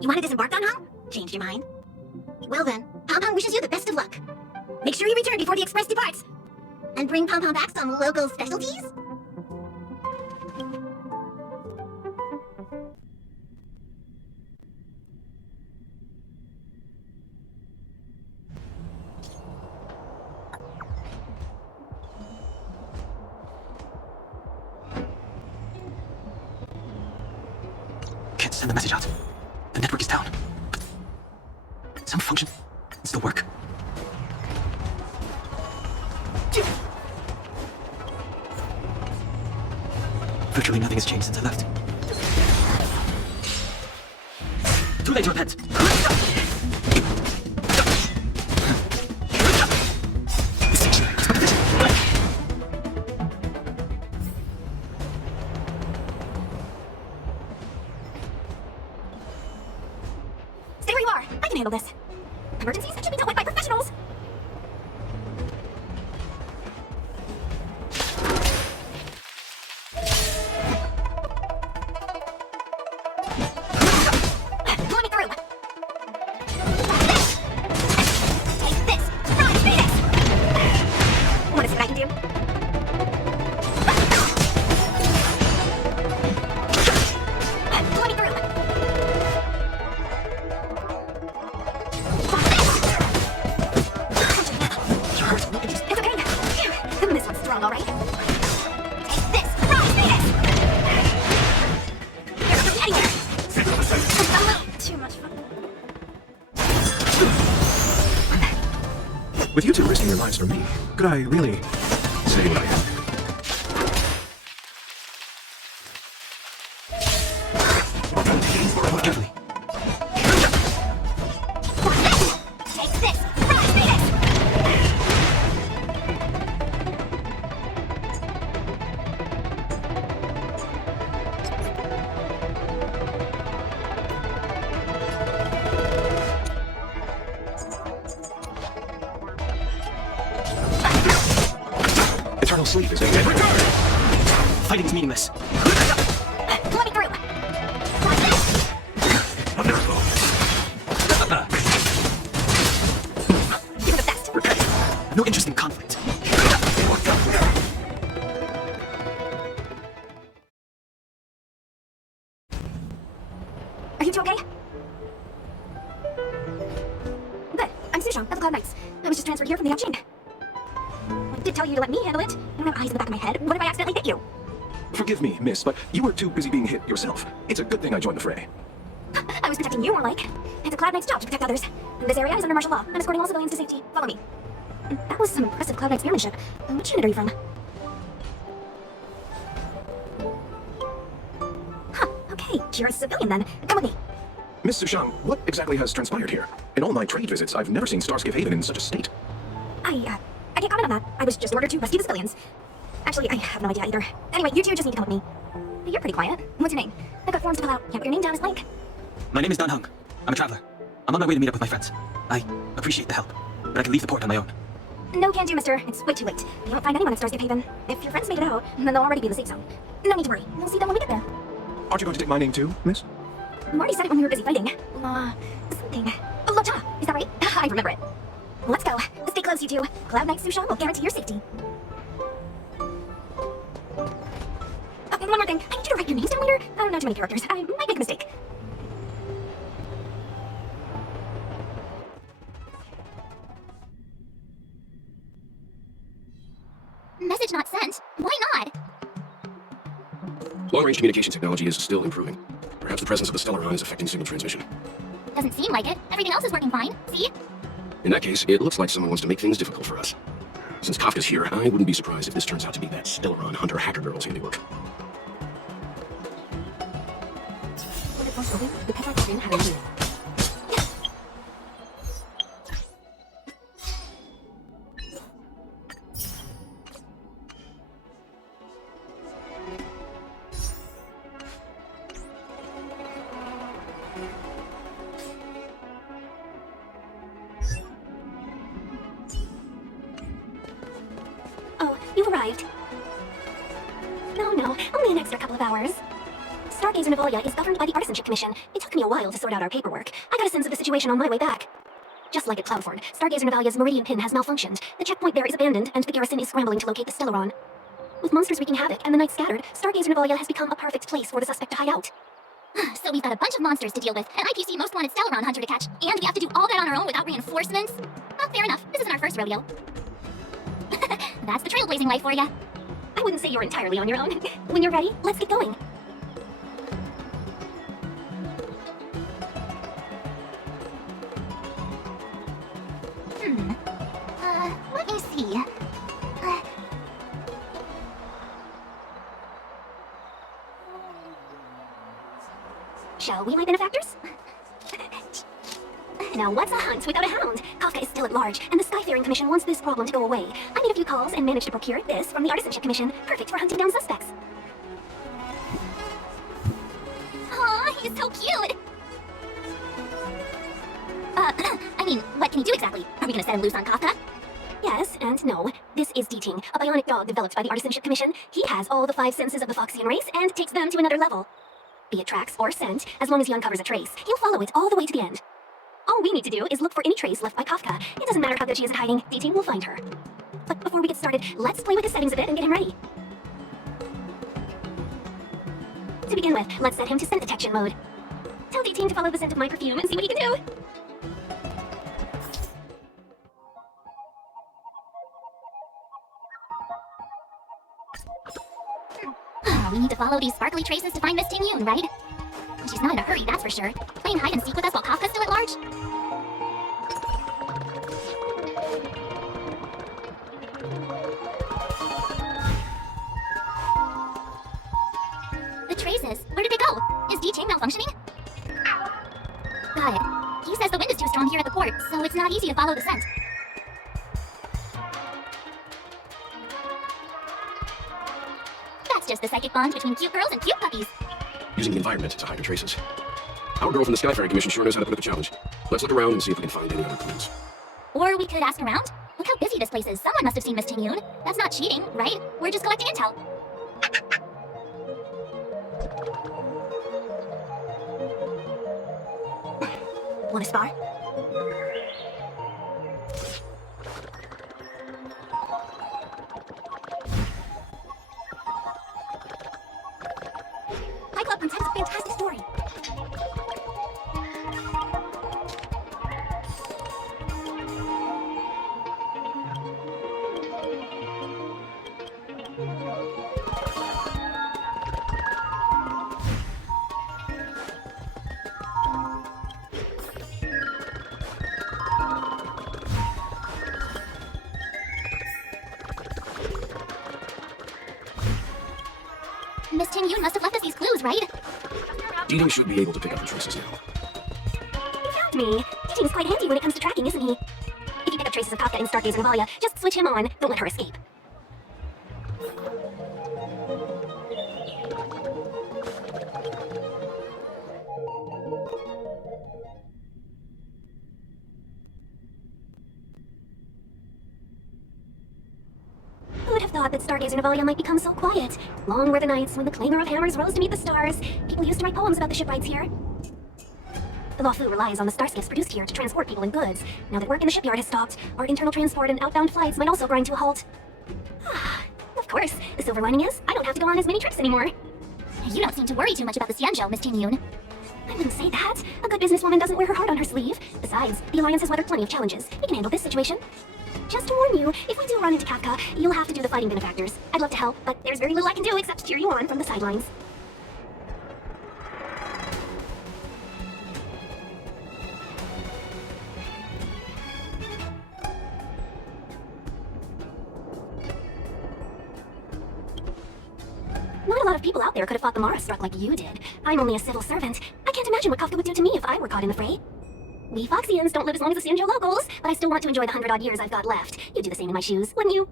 You want to disembark, Don Hong? Changed your mind? Well then, Pom Pom wishes you the best of luck. Make sure you return before the Express departs. And bring Pom Pom back some local specialties? Can't send the message out. The network is down. But some function still work. Virtually nothing has changed since I left. Too late to repent. Stay where you are. I can handle this. Emergencies should be dealt with by professionals. Let me through. Take this. too much fun. With you two risking your lives for me, could I really say what I am? More carefully. Take this! Rise, Phoenix! Eternal sleep is a dead return! Fighting is meaningless. Let me through! Watch this! You're the best! No interest in conflict. Are you two okay? Good. I'm Sushang of the Cloud Knights. I was just transferred here from the Yakshin. I did tell you to let me handle it. I don't have eyes in the back of my head. What if I accidentally hit you? Forgive me, miss, but you were too busy being hit yourself. It's a good thing I joined the fray. I was protecting you more like. It's a Cloud Knight's job to protect others. This area is under martial law. I'm escorting all civilians to safety. Follow me. That was some impressive Cloud Knight spearmanship. Which unit are you from? Huh, okay. You're a civilian then. Come with me. Miss Sushang, what exactly has transpired here? In all my trade visits, I've never seen Starskiff Haven in such a state. I can't comment on that. I was just ordered to rescue the civilians. Actually, I have no idea either. Anyway, you two just need to come with me. You're pretty quiet. What's your name? I've got forms to fill out. Can't put your name down as blank. My name is Dan Hung. I'm a traveler. I'm on my way to meet up with my friends. I appreciate the help, but I can leave the port on my own. No can do, mister. It's way too late. You won't find anyone at Starskiff Haven. If your friends made it out, then they'll already be in the safe zone. No need to worry. We'll see them when we get there. Aren't you going to take my name too, miss? Marty said it when we were busy fighting. Something. Locha, is that right? I remember it. Let's go. Stay close, you two. Cloud Knight Sushang will guarantee your safety. One more thing. I need you to write your names down later. I don't know too many characters. I might make a mistake. Message not sent? Why not? Long-range communication technology is still improving. Perhaps the presence of the Stellaron is affecting signal transmission. Doesn't seem like it. Everything else is working fine. See? In that case, it looks like someone wants to make things difficult for us. Since Kafka's here, I wouldn't be surprised if this turns out to be that Stellaron hunter hacker girl's handiwork. Oh, you've arrived. No, only an extra couple of hours. Stargazer Navolia is governed by the Artisanship Commission. It took me a while to sort out our paperwork. I got a sense of the situation on my way back. Just like at Cloudford, Stargazer Navalia's Meridian Pin has malfunctioned. The checkpoint there is abandoned, and the garrison is scrambling to locate the Stellaron. With monsters wreaking havoc and the night scattered, Stargazer Navalia has become a perfect place for the suspect to hide out. So we've got a bunch of monsters to deal with, an IPC most wanted Stellaron hunter to catch, and we have to do all that on our own without reinforcements? Fair enough. This isn't our first rodeo. That's the trailblazing life for ya. I wouldn't say you're entirely on your own. When you're ready, let's get going. Let me see. Shall we, my benefactors? Now, what's a hunt without a hound? Kafka is still at large, and the Skyfaring Commission wants this problem to go away. I made a few calls and managed to procure this from the Artisanship Commission. Perfect for hunting down suspects. Aw, he's so cute! I mean, what can he do exactly? Are we gonna set him loose on Kafka? Yes and no. This is Deeting, a bionic dog developed by the Artisanship Commission. He has all the 5 senses of the Foxian race and takes them to another level. Be it tracks or scent, as long as he uncovers a trace, he'll follow it all the way to the end. All we need to do is look for any trace left by Kafka. It doesn't matter how good she is at hiding, Deeting will find her. But before we get started, let's play with the settings a bit and get him ready. To begin with, let's set him to scent detection mode. Tell Deeting to follow the scent of my perfume and see what he can do. We need to follow these sparkly traces to find Miss Ting Yoon, right? She's not in a hurry, that's for sure. Playing hide and seek with us while Kafka's still at large? The traces, where did they go? Is D-Chain malfunctioning? Got it. He says the wind is too strong here at the port, so it's not easy to follow the scent. That's just the psychic bond between cute girls and cute puppies. Using the environment to hide your traces. Our girl from the Skyfaring Commission sure knows how to put up a challenge. Let's look around and see if we can find any other clues. Or we could ask around. Look how busy this place is. Someone must have seen Miss Ting-Yoon. That's not cheating, right? We're just collecting intel. Want to spar? Hi Club Prince has a fantastic story. Miss Ting-Yoon must have left us these clues, right? Deeding should be able to pick up the traces now. You found me. Teaching's quite handy when it comes to tracking, isn't he? If you pick up traces of Kafka in Stargazer and Valia, just switch him on. Don't let her escape. Who would have thought that Stargazer and Valia might become so quiet? Long were the nights when the clangor of hammers rose to meet the stars. People used to write poems about the shipwrights here. The Lawfu relies on the starskiffs produced here to transport people and goods. Now that work in the shipyard has stopped, our internal transport and outbound flights might also grind to a halt. Of course, the silver lining is, I don't have to go on as many trips anymore. You don't seem to worry too much about the Xianzhou, Miss Ting-Yoon. I wouldn't say that. A good businesswoman doesn't wear her heart on her sleeve. Besides, the Alliance has weathered plenty of challenges. We can handle this situation. Just to warn you, if we do run into Kafka, you'll have to do the fighting benefactors. I'd love to help, but there's very little I can do except cheer you on from the sidelines. Not a lot of people out there could have fought the Mara struck like you did. I'm only a civil servant. I can't imagine what Kafka would do to me if I were caught in the fray. We Foxians don't live as long as the Xianzhou locals, but I still want to enjoy the 100-odd years I've got left. You'd do the same in my shoes, wouldn't you?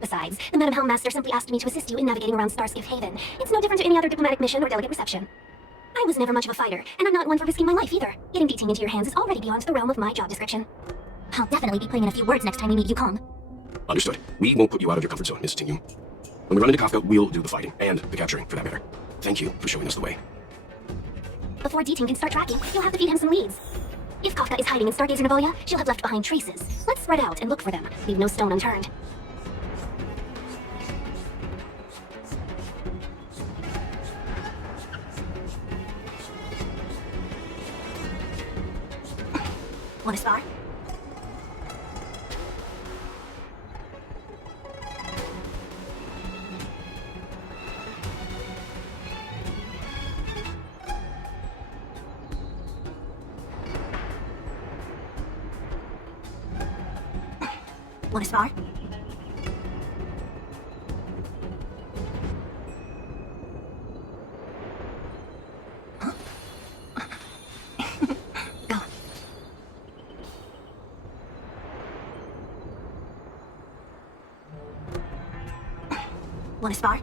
Besides, the Madam Helmmaster simply asked me to assist you in navigating around Starskiff Haven. It's no different to any other diplomatic mission or delegate reception. I was never much of a fighter, and I'm not one for risking my life either. Getting beating into your hands is already beyond the realm of my job description. I'll definitely be putting in a few words next time we meet Yukong. Understood. We won't put you out of your comfort zone, Miss Ting-Yoon. When we run into Kafka, we'll do the fighting, and the capturing, for that matter. Thank you for showing us the way. Before D-Ting can start tracking, you'll have to feed him some leads. If Kafka is hiding in Stargazer Navalia, she'll have left behind traces. Let's spread out and look for them. Leave no stone unturned. Want to spar? Want to spar? Go. Want to spar?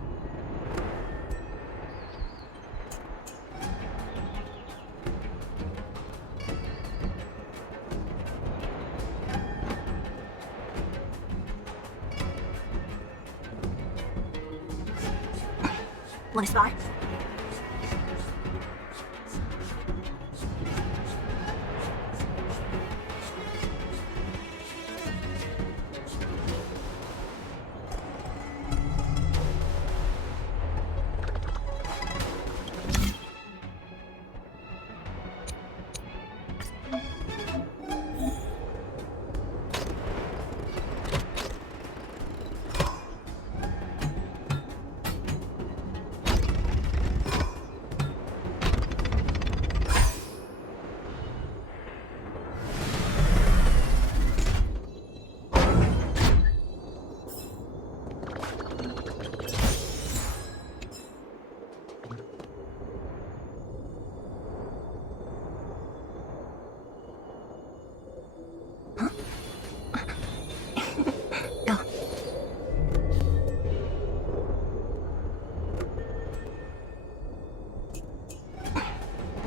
Want to spar?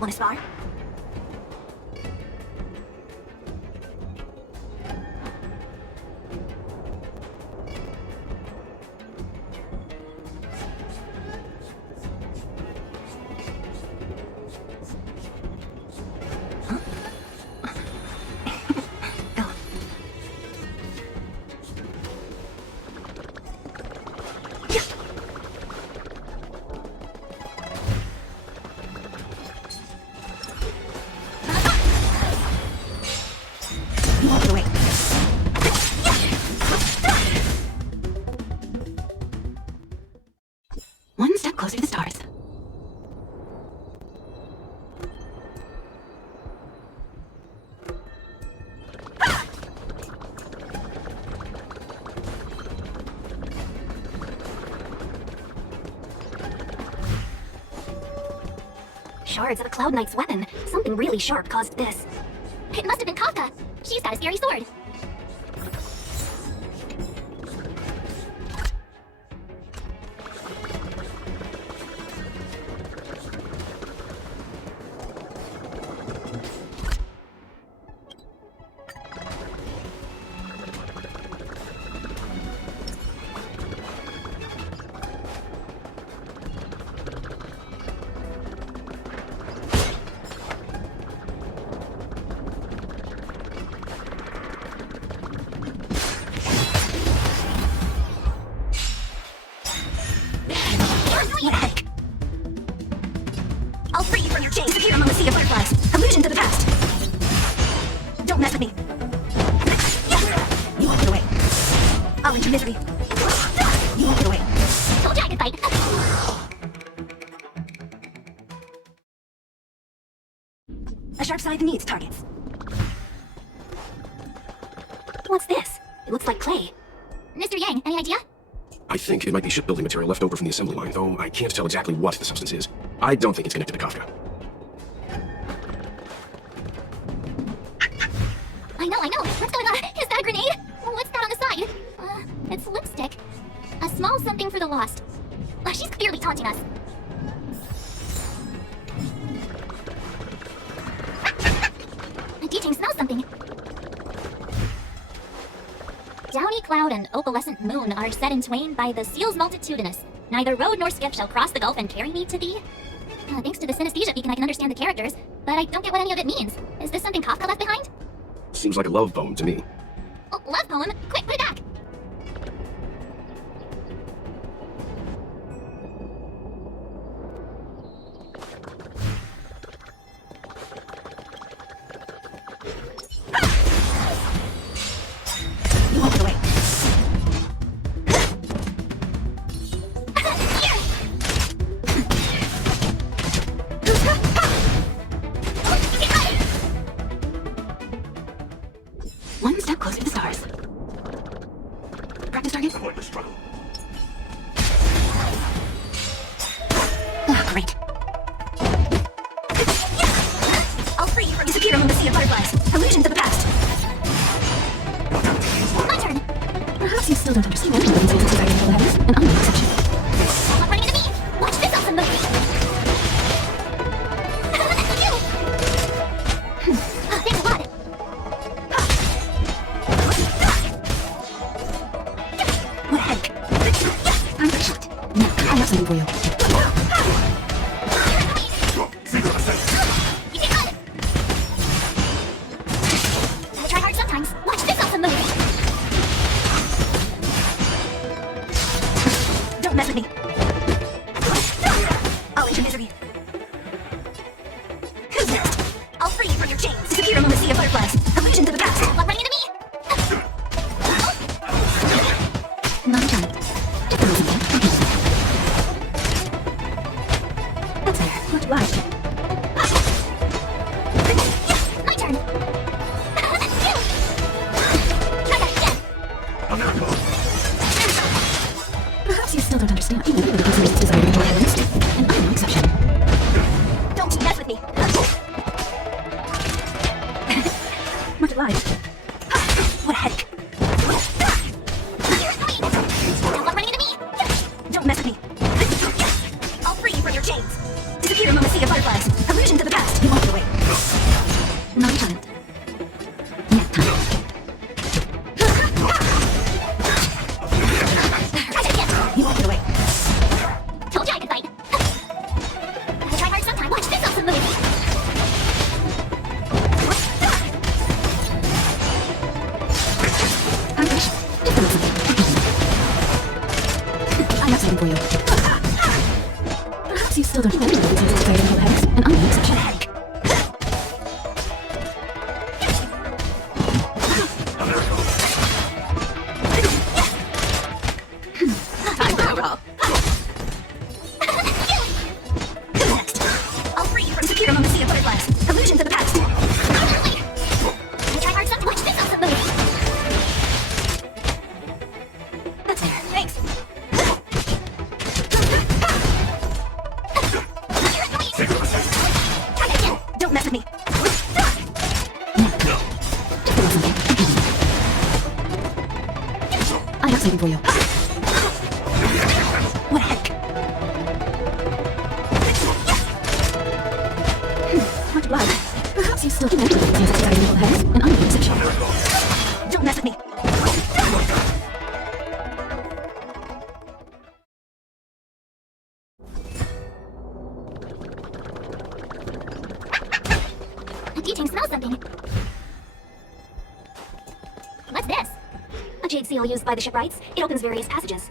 Want to spar? Walk away. One step closer to the stars. Shards of a Cloud Knight's weapon. Something really sharp caused this. It must have been Kafka. She's got a scary sword. What the heck? I'll free you from your chains here among the sea of butterflies. Illusion to the past. Don't mess with me. You won't get away. I'll enter misery. You won't get away. Told you I could fight. A sharp scythe needs targets. What's this? It looks like clay. Mr. Yang, any idea? I think it might be shipbuilding material left over from the assembly line, though I can't tell exactly what the substance is. I don't think it's connected to Kafka. I know. What's going on? Is that a grenade? What's that on the side? It's lipstick. A small something for the lost. She's clearly taunting us. DJ smells something. Downy cloud and opalescent moon are set in twain by the seals multitudinous. Neither road nor skip shall cross the gulf and carry me to thee. Thanks to the synesthesia beacon, I can understand the characters, but I don't get what any of it means. Is this something Kafka left behind? Seems like a love poem to me. Oh, love poem? Quick, put it back! You won't get away. One step closer to the stars. Practice target? Avoid the struggle. Ah, great. I'll free you from disappear among the sea of butterflies. Illusion to the past. My turn! Perhaps you still don't understand what the science is arguing about and I'm no exception. Someone running into me! Watch this awesome movie! Thanks a lot! What the heck? I'm very shot. Now, I have something for you. You did good! I try hard sometimes. Watch this awesome movie! Don't mess with me. I'll enter misery. Who's next? I'll free you from your chains. Disappear among the sea of butterflies. Illusion to the past. Someone running into me! Not a turn. That's fair. Much obliged. My turn! Try that again! Perhaps you still don't understand. Even though the considers this desire to violence, and I'm no exception. Don't mess with me. Much obliged. What a headache. Someone running into me! Don't mess with me. I'll free you from your chains. Disappear among the sea of butterflies. Illusion to the past. Still don't remember the details of variable hex and unused section. Time for overhaul. Who's next? I'll free you from secure among the sea of butterflies. Illusion to the past. You try hard some. Watch this awesome move. That's fair. Thanks. Try it again. Don't mess with me. I have something for you. What the heck? Much blood. Perhaps you still remember the details of variable hex and unused section. Don't mess with me. Teaching smells something. What's this? A jade seal used by the shipwrights. It opens various passages.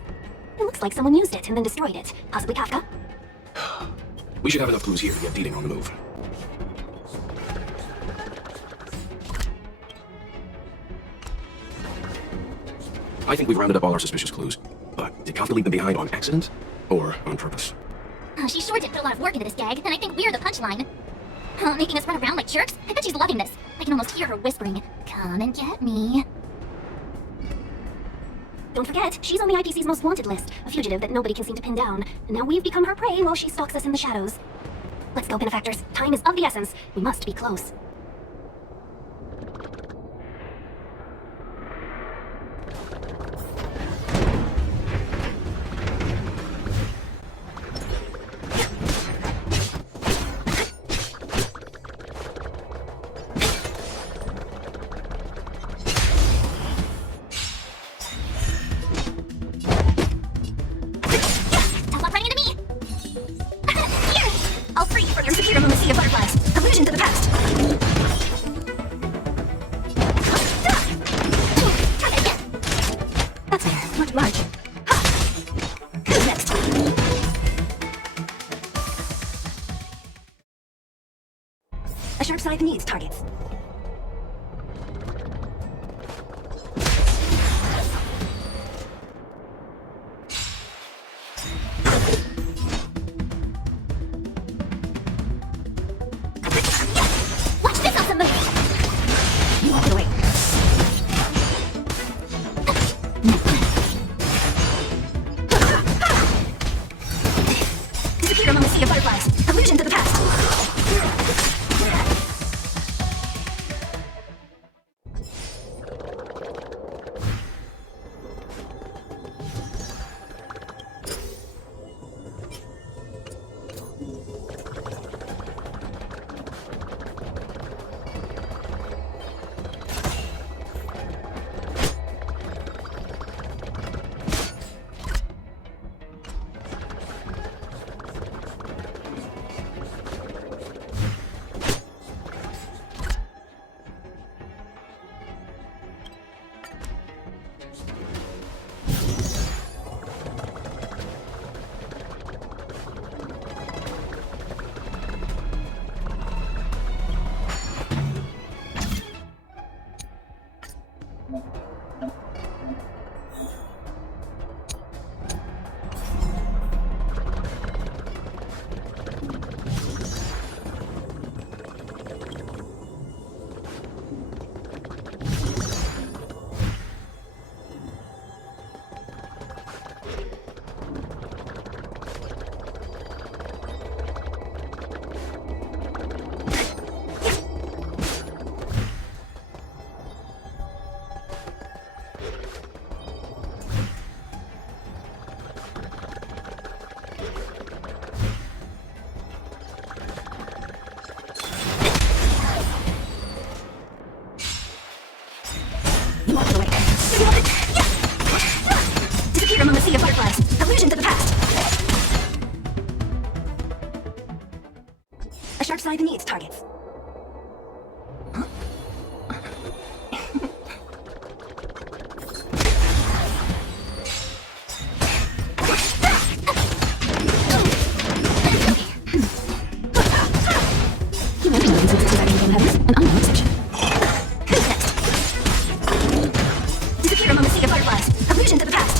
It looks like someone used it and then destroyed it. Possibly Kafka. We should have enough clues here to get Deeding on the move. I think we've rounded up all our suspicious clues. But did Kafka leave them behind on accident? Or on purpose? She sure did put a lot of work into this gag, and I think we're the punchline. Making us run around like jerks? I bet she's loving this. I can almost hear her whispering, "Come and get me." Don't forget, she's on the IPC's most wanted list. A fugitive that nobody can seem to pin down. And now we've become her prey while she stalks us in the shadows. Let's go, benefactors. Time is of the essence. We must be close. Tough luck running into me. Here! I'll free you from your secure among the sea of butterflies. Illusion to the past. Try that again. That's fair. Much large. Who's next? A sharp scythe needs targets. Watch this awesome move. You walk it away. Disappear among the sea of butterflies. Illusion to the past. You walk it away. Disappear among the sea of butterflies. Illusion to the past. A sharp scythe needs targets. Taking every note includes designing game headers and unknown section. Who's next? Disappear among the sea of butterflies. Allusion to the past.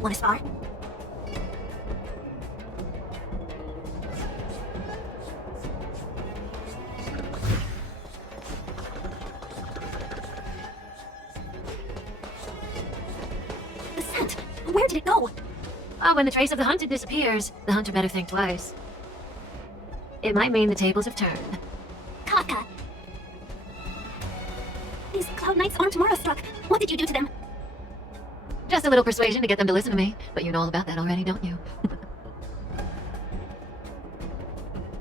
Want to spar? The scent. Where did it go? Oh, when the trace of the hunted disappears, the hunter better think twice. It might mean the tables have turned. Kafka. These Cloud Knights aren't tomorrow struck. What did you do to them? Just a little persuasion to get them to listen to me, but you know all about that already, don't you?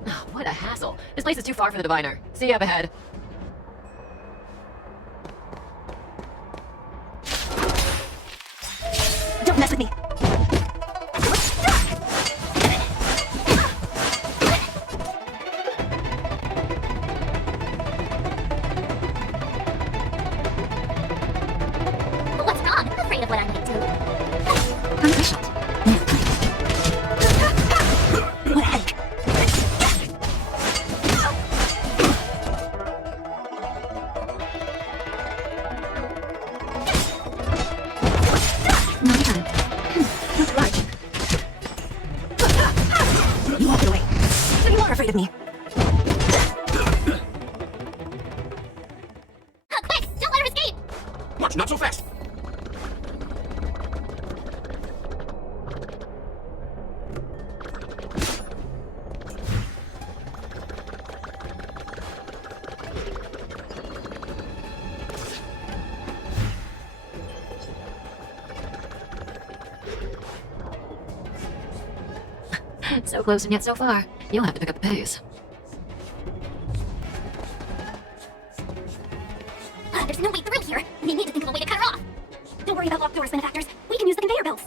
Oh, what a hassle. This place is too far for the diviner. See you up ahead. Don't mess with me. What's wrong? Afraid of what I might do. Unofficial. What a headache. Not time. That's right. You won't get away. So you are afraid of me. Quick! Don't let her escape! What? Not so fast! So close and yet so far. You'll have to pick up the pace. There's no way through here. We need to think of a way to cut her off. Don't worry about locked doors, benefactors. We can use the conveyor belts.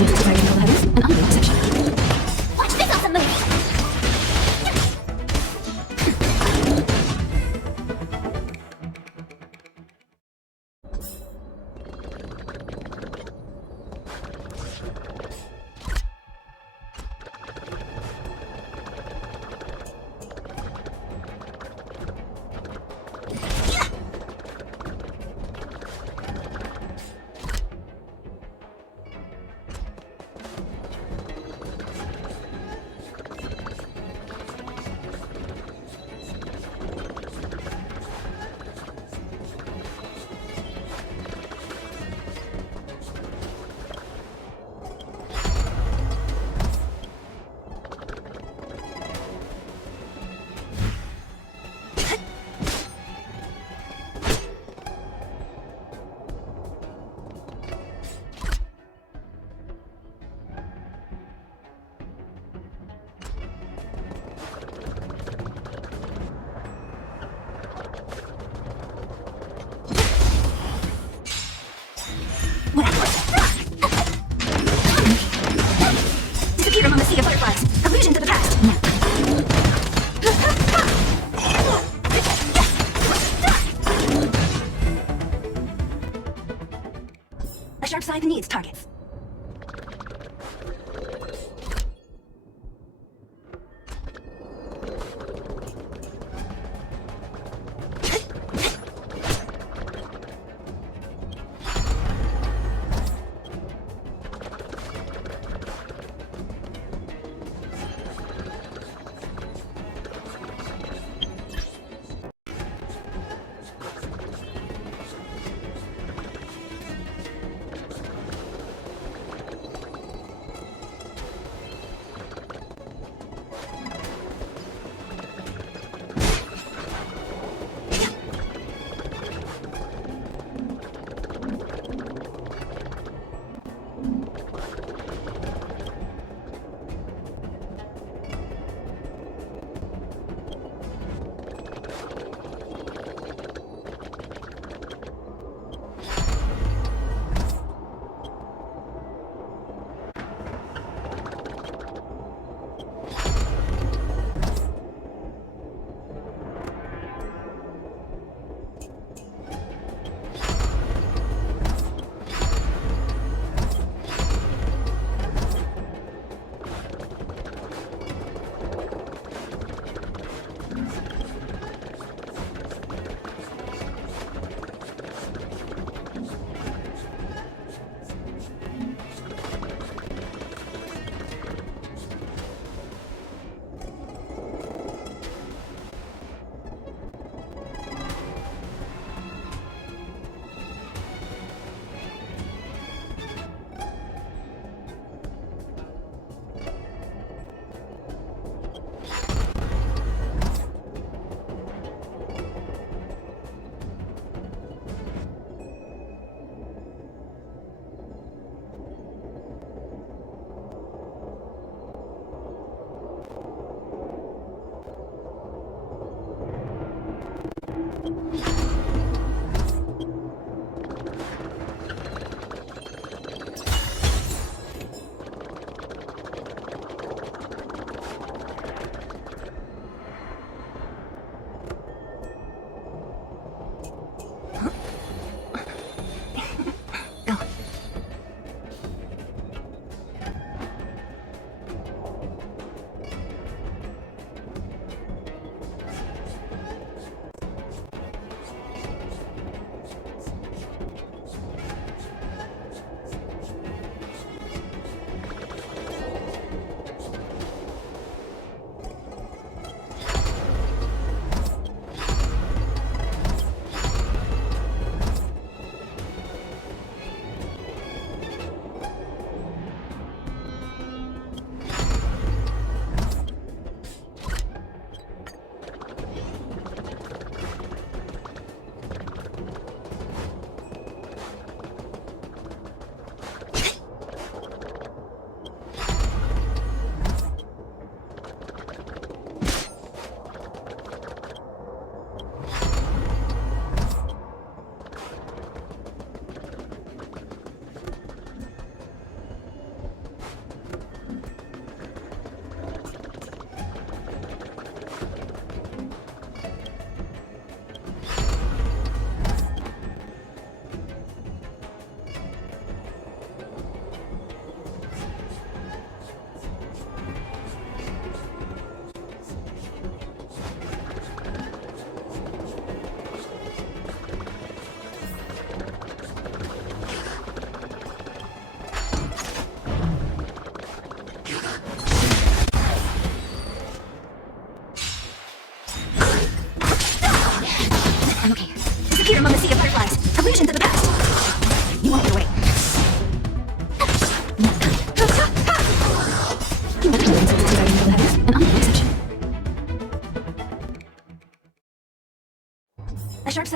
secret society below the heavens, an underground section. Watch this awesome move!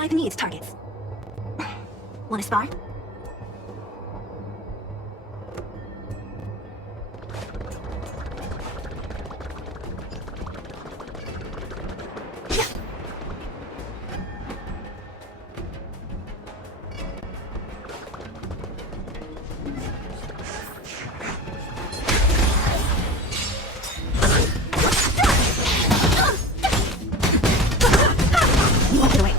Type needs targets. Want to spar? You won't get away.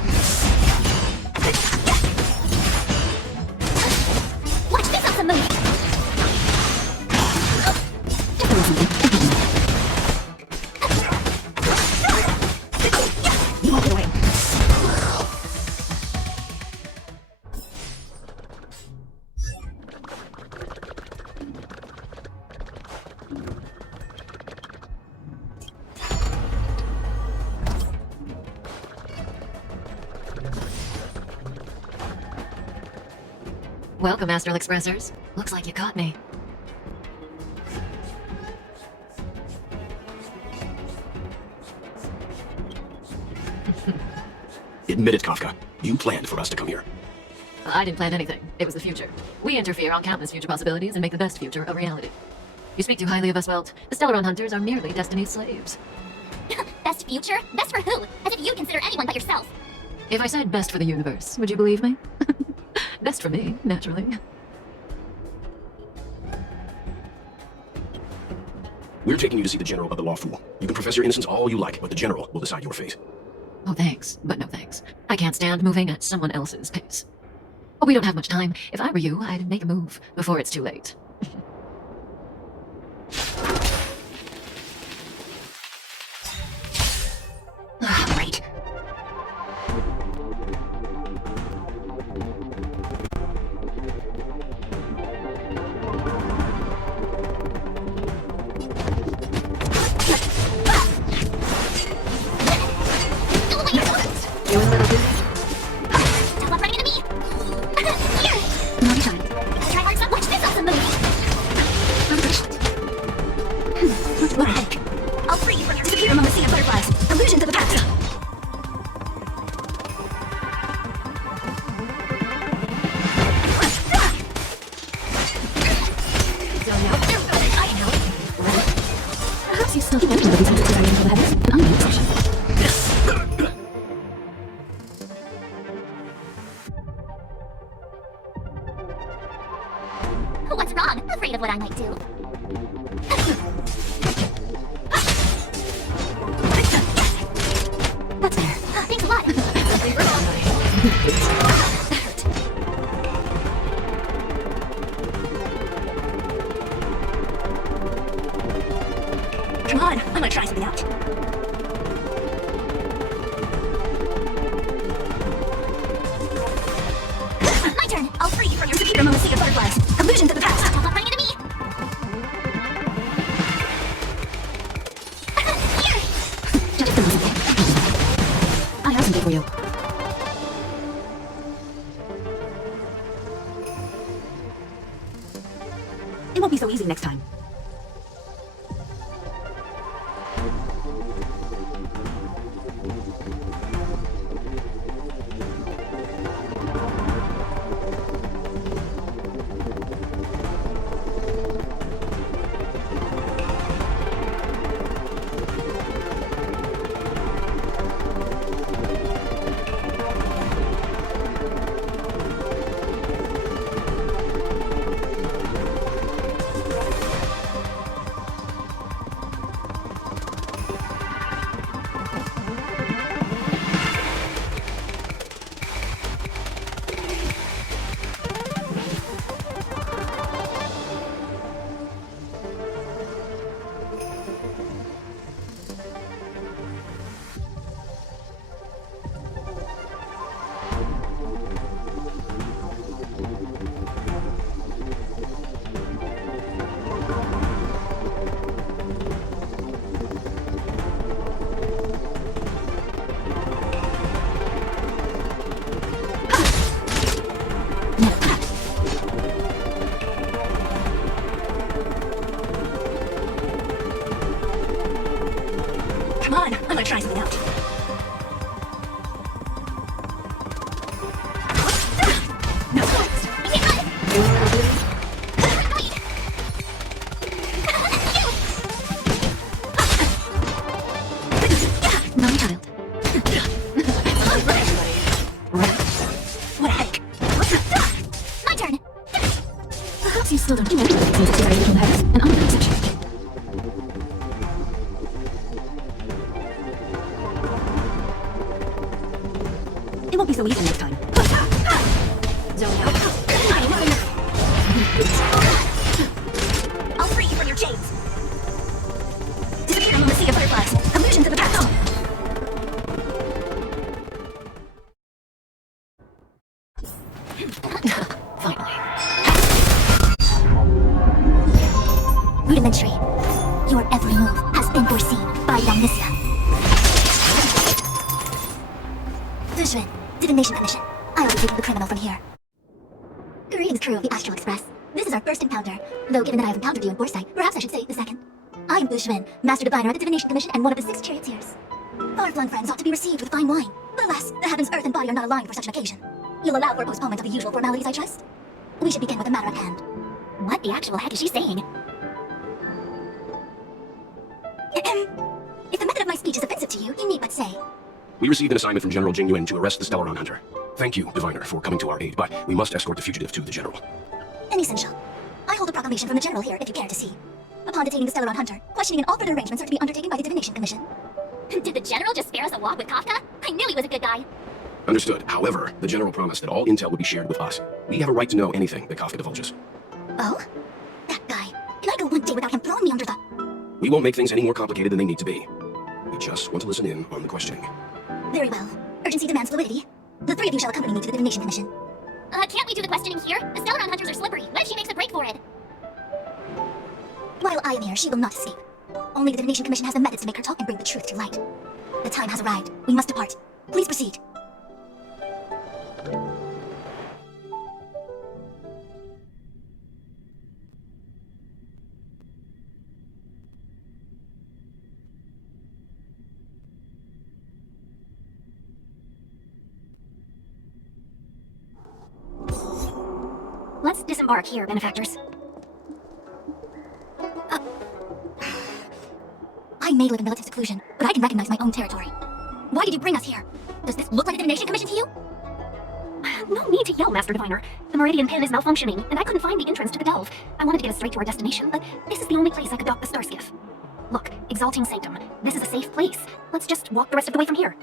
Watch this awesome move! You won't get away. Welcome, Astral Expressors. Looks like you caught me. Admit it, Kafka. You planned for us to come here. I didn't plan anything. It was the future. We interfere on countless future possibilities and make the best future a reality. You speak too highly of us, Welt. The Stellaron Hunters are merely Destiny's slaves. Best future? Best for who? As if you'd consider anyone but yourself. If I said best for the universe, would you believe me? Best for me, naturally. We're taking you to see the General of the Lawful. You can profess your innocence all you like, but the General will decide your fate. Oh, thanks, but no thanks. I can't stand moving at someone else's pace. Oh, we don't have much time. If I were you, I'd make a move before it's too late. Right. Go away, your horse! You and little dude? Tough luck running into me! Here! Not time. Try hard stuff. Watch this awesome move! What the heck? I'll free you from your disappear among the sea of butterflies. Illusions of the past. I can help. Perhaps you still remember these secrets are into the heavens, and I'm in possession. What's wrong? Afraid of what I might do. That's fair. Thanks a lot. Come on, I'm gonna try something out. My turn. I'll free you from your disappear among the sea of butterflies. Illusions of the past. Tough luck running into me! Here! Just a moment. I have something for you. It won't be so easy next time. Come on, I'm gonna try something out. since it's already from the heavens, and I'm exception. It won't be so easy next time. Zone out. I'll free you from your chains. Disappear among the sea of butterflies. Illusion to the past. Finally. Rudimentary. Your every move has been foreseen by Omniscia. Dushwin, Divination Commission. I'll be taking the criminal from here. Greetings, crew of the Astral Express. This is our first encounter. Though given that I have encountered you in Foresight, perhaps I should say the second. I am Dushwin, Master Diviner at the Divination Commission and one of the 6 charioteers. Far-flung friends ought to be received with fine wine. But alas, the heavens, earth, and body are not aligned for such an occasion. You'll allow for a postponement of the usual formalities, I trust? We should begin with the matter at hand. What the actual heck is she saying? If the method of my speech is offensive to you, you need but say. We received an assignment from General Jing Yuan to arrest the Stellaron Hunter. Thank you, Diviner, for coming to our aid, but we must escort the fugitive to the General. Unessential. I hold a proclamation from the General here, if you care to see. Upon detaining the Stellaron Hunter, questioning and all further arrangements are to be undertaken by the Divination Commission. Did the General just spare us a walk with Kafka? I knew he was a good guy. Understood. However, the General promised that all intel would be shared with us. We have a right to know anything that Kafka divulges. Oh? That guy. Can I go one day without him throwing me under the... We won't make things any more complicated than they need to be. We just want to listen in on the questioning. Very well. Urgency demands fluidity. The 3 of you shall accompany me to the Divination Commission. Can't we do the questioning here? The Stellaron hunters are slippery. What if she makes a break for it? While I am here, she will not escape. Only the Divination Commission has the methods to make her talk and bring the truth to light. The time has arrived. We must depart. Please proceed. Let's disembark here, benefactors. I may live in relative seclusion, but I can recognize my own territory. Why did you bring us here? Does this look like a Divination Commission to you? No need to yell, Master Diviner. The Meridian Pin is malfunctioning, and I couldn't find the entrance to the delve. I wanted to get us straight to our destination, but this is the only place I could dock the star skiff. Look, Exalting Sanctum. This is a safe place. Let's just walk the rest of the way from here.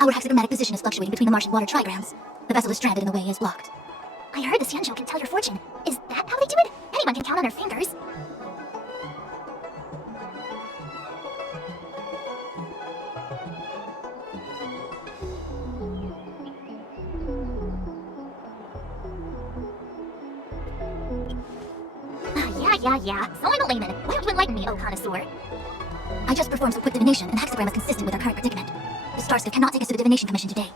Our hexagrammatic position is fluctuating between the Martian water trigrams. The vessel is stranded and the way is blocked. I heard the Xianzhou can tell your fortune. Is that how they do it? Anyone can count on their fingers. Yeah. So I'm a layman. Why don't you enlighten me, oh connoisseur? I just performed some quick divination, and hexagram is consistent with our current predicament. The star skiff cannot take us to the Divination Commission today.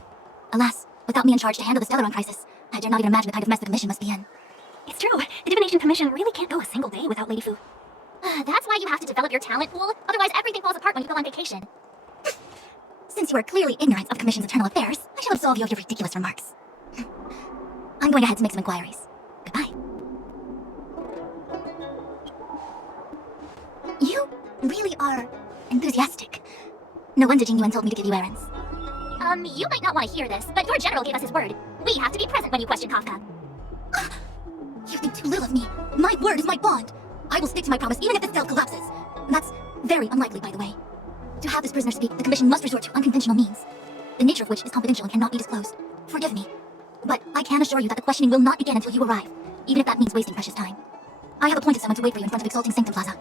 Alas, without me in charge to handle the Stellaron crisis, I dare not even imagine the kind of mess the Commission must be in. It's true. The Divination Commission really can't go a single day without Lady Fu. That's why you have to develop your talent pool. Otherwise, everything falls apart when you go on vacation. Since you are clearly ignorant of the Commission's internal affairs, I shall absolve you of your ridiculous remarks. I'm going ahead to make some inquiries. Goodbye. You really are enthusiastic. No wonder Jing Yuan told me to give you errands. You might not want to hear this, but your general gave us his word. We have to be present when you question Kafka. You think too little of me. My word is my bond. I will stick to my promise even if the cell collapses. That's very unlikely, by the way. To have this prisoner speak, the Commission must resort to unconventional means, the nature of which is confidential and cannot be disclosed. Forgive me. But I can assure you that the questioning will not begin until you arrive, even if that means wasting precious time. I have appointed someone to wait for you in front of Exalting Sanctum Plaza.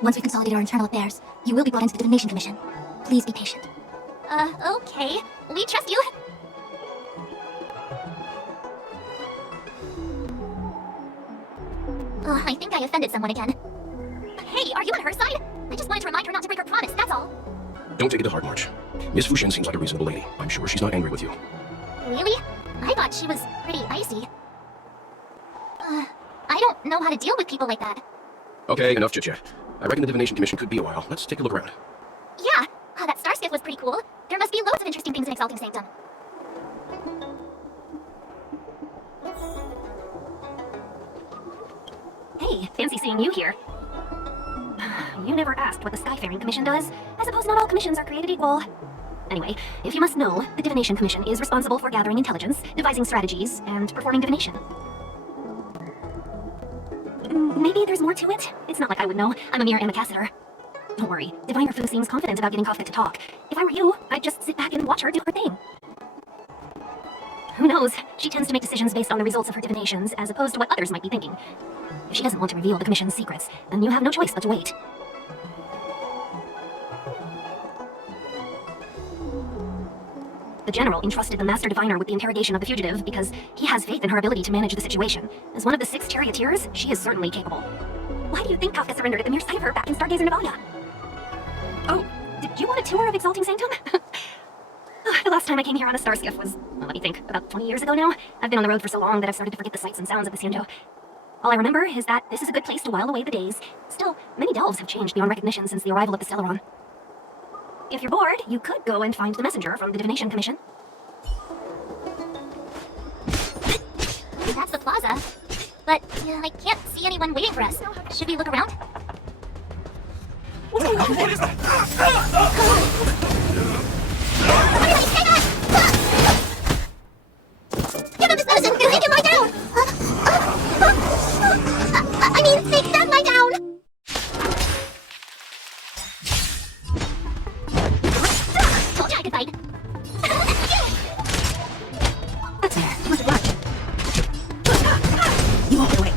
Once we consolidate our internal affairs, you will be brought into the Divination Commission. Please be patient. Okay. We trust you. I think I offended someone again. Hey, are you on her side? I just wanted to remind her not to break her promise, that's all. Don't take it to heart, March. Miss Fuxian seems like a reasonable lady. I'm sure she's not angry with you. Really? I thought she was pretty icy. I don't know how to deal with people like that. Okay, enough chit-chat. I reckon the Divination Commission could be a while. Let's take a look around. Yeah, that star skiff was pretty cool. There must be loads of interesting things in Exalting Sanctum. Hey, fancy seeing you here. You never asked what the Skyfaring Commission does. I suppose not all commissions are created equal. Anyway, if you must know, the Divination Commission is responsible for gathering intelligence, devising strategies, and performing divination. Maybe there's more to it? It's not like I would know. I'm a mere ambassador. Don't worry, Diviner Fu seems confident about getting Kafka to talk. If I were you, I'd just sit back and watch her do her thing. Who knows? She tends to make decisions based on the results of her divinations, as opposed to what others might be thinking. If she doesn't want to reveal the Commission's secrets, then you have no choice but to wait. The General entrusted the Master Diviner with the interrogation of the fugitive because he has faith in her ability to manage the situation. As one of the 6 charioteers, she is certainly capable. Why do you think Kafka surrendered at the mere sight of her back in Stargazer Navalia? Oh, did you want a tour of Exalting Sanctum? The last time I came here on a star skiff was, well, let me think, about 20 years ago now. I've been on the road for so long that I've started to forget the sights and sounds of the Xianzhou. All I remember is that this is a good place to while away the days. Still, many delves have changed beyond recognition since the arrival of the Stellaron. If you're bored, you could go and find the messenger from the Divination Commission. That's the plaza. But I can't see anyone waiting for us. Should we look around? What's going on? What is that? Everybody, hang on! Give him this medicine! Make him lie down! I mean, make them lie down! Told you I could fight. That's fair. You want to run. You won't get away.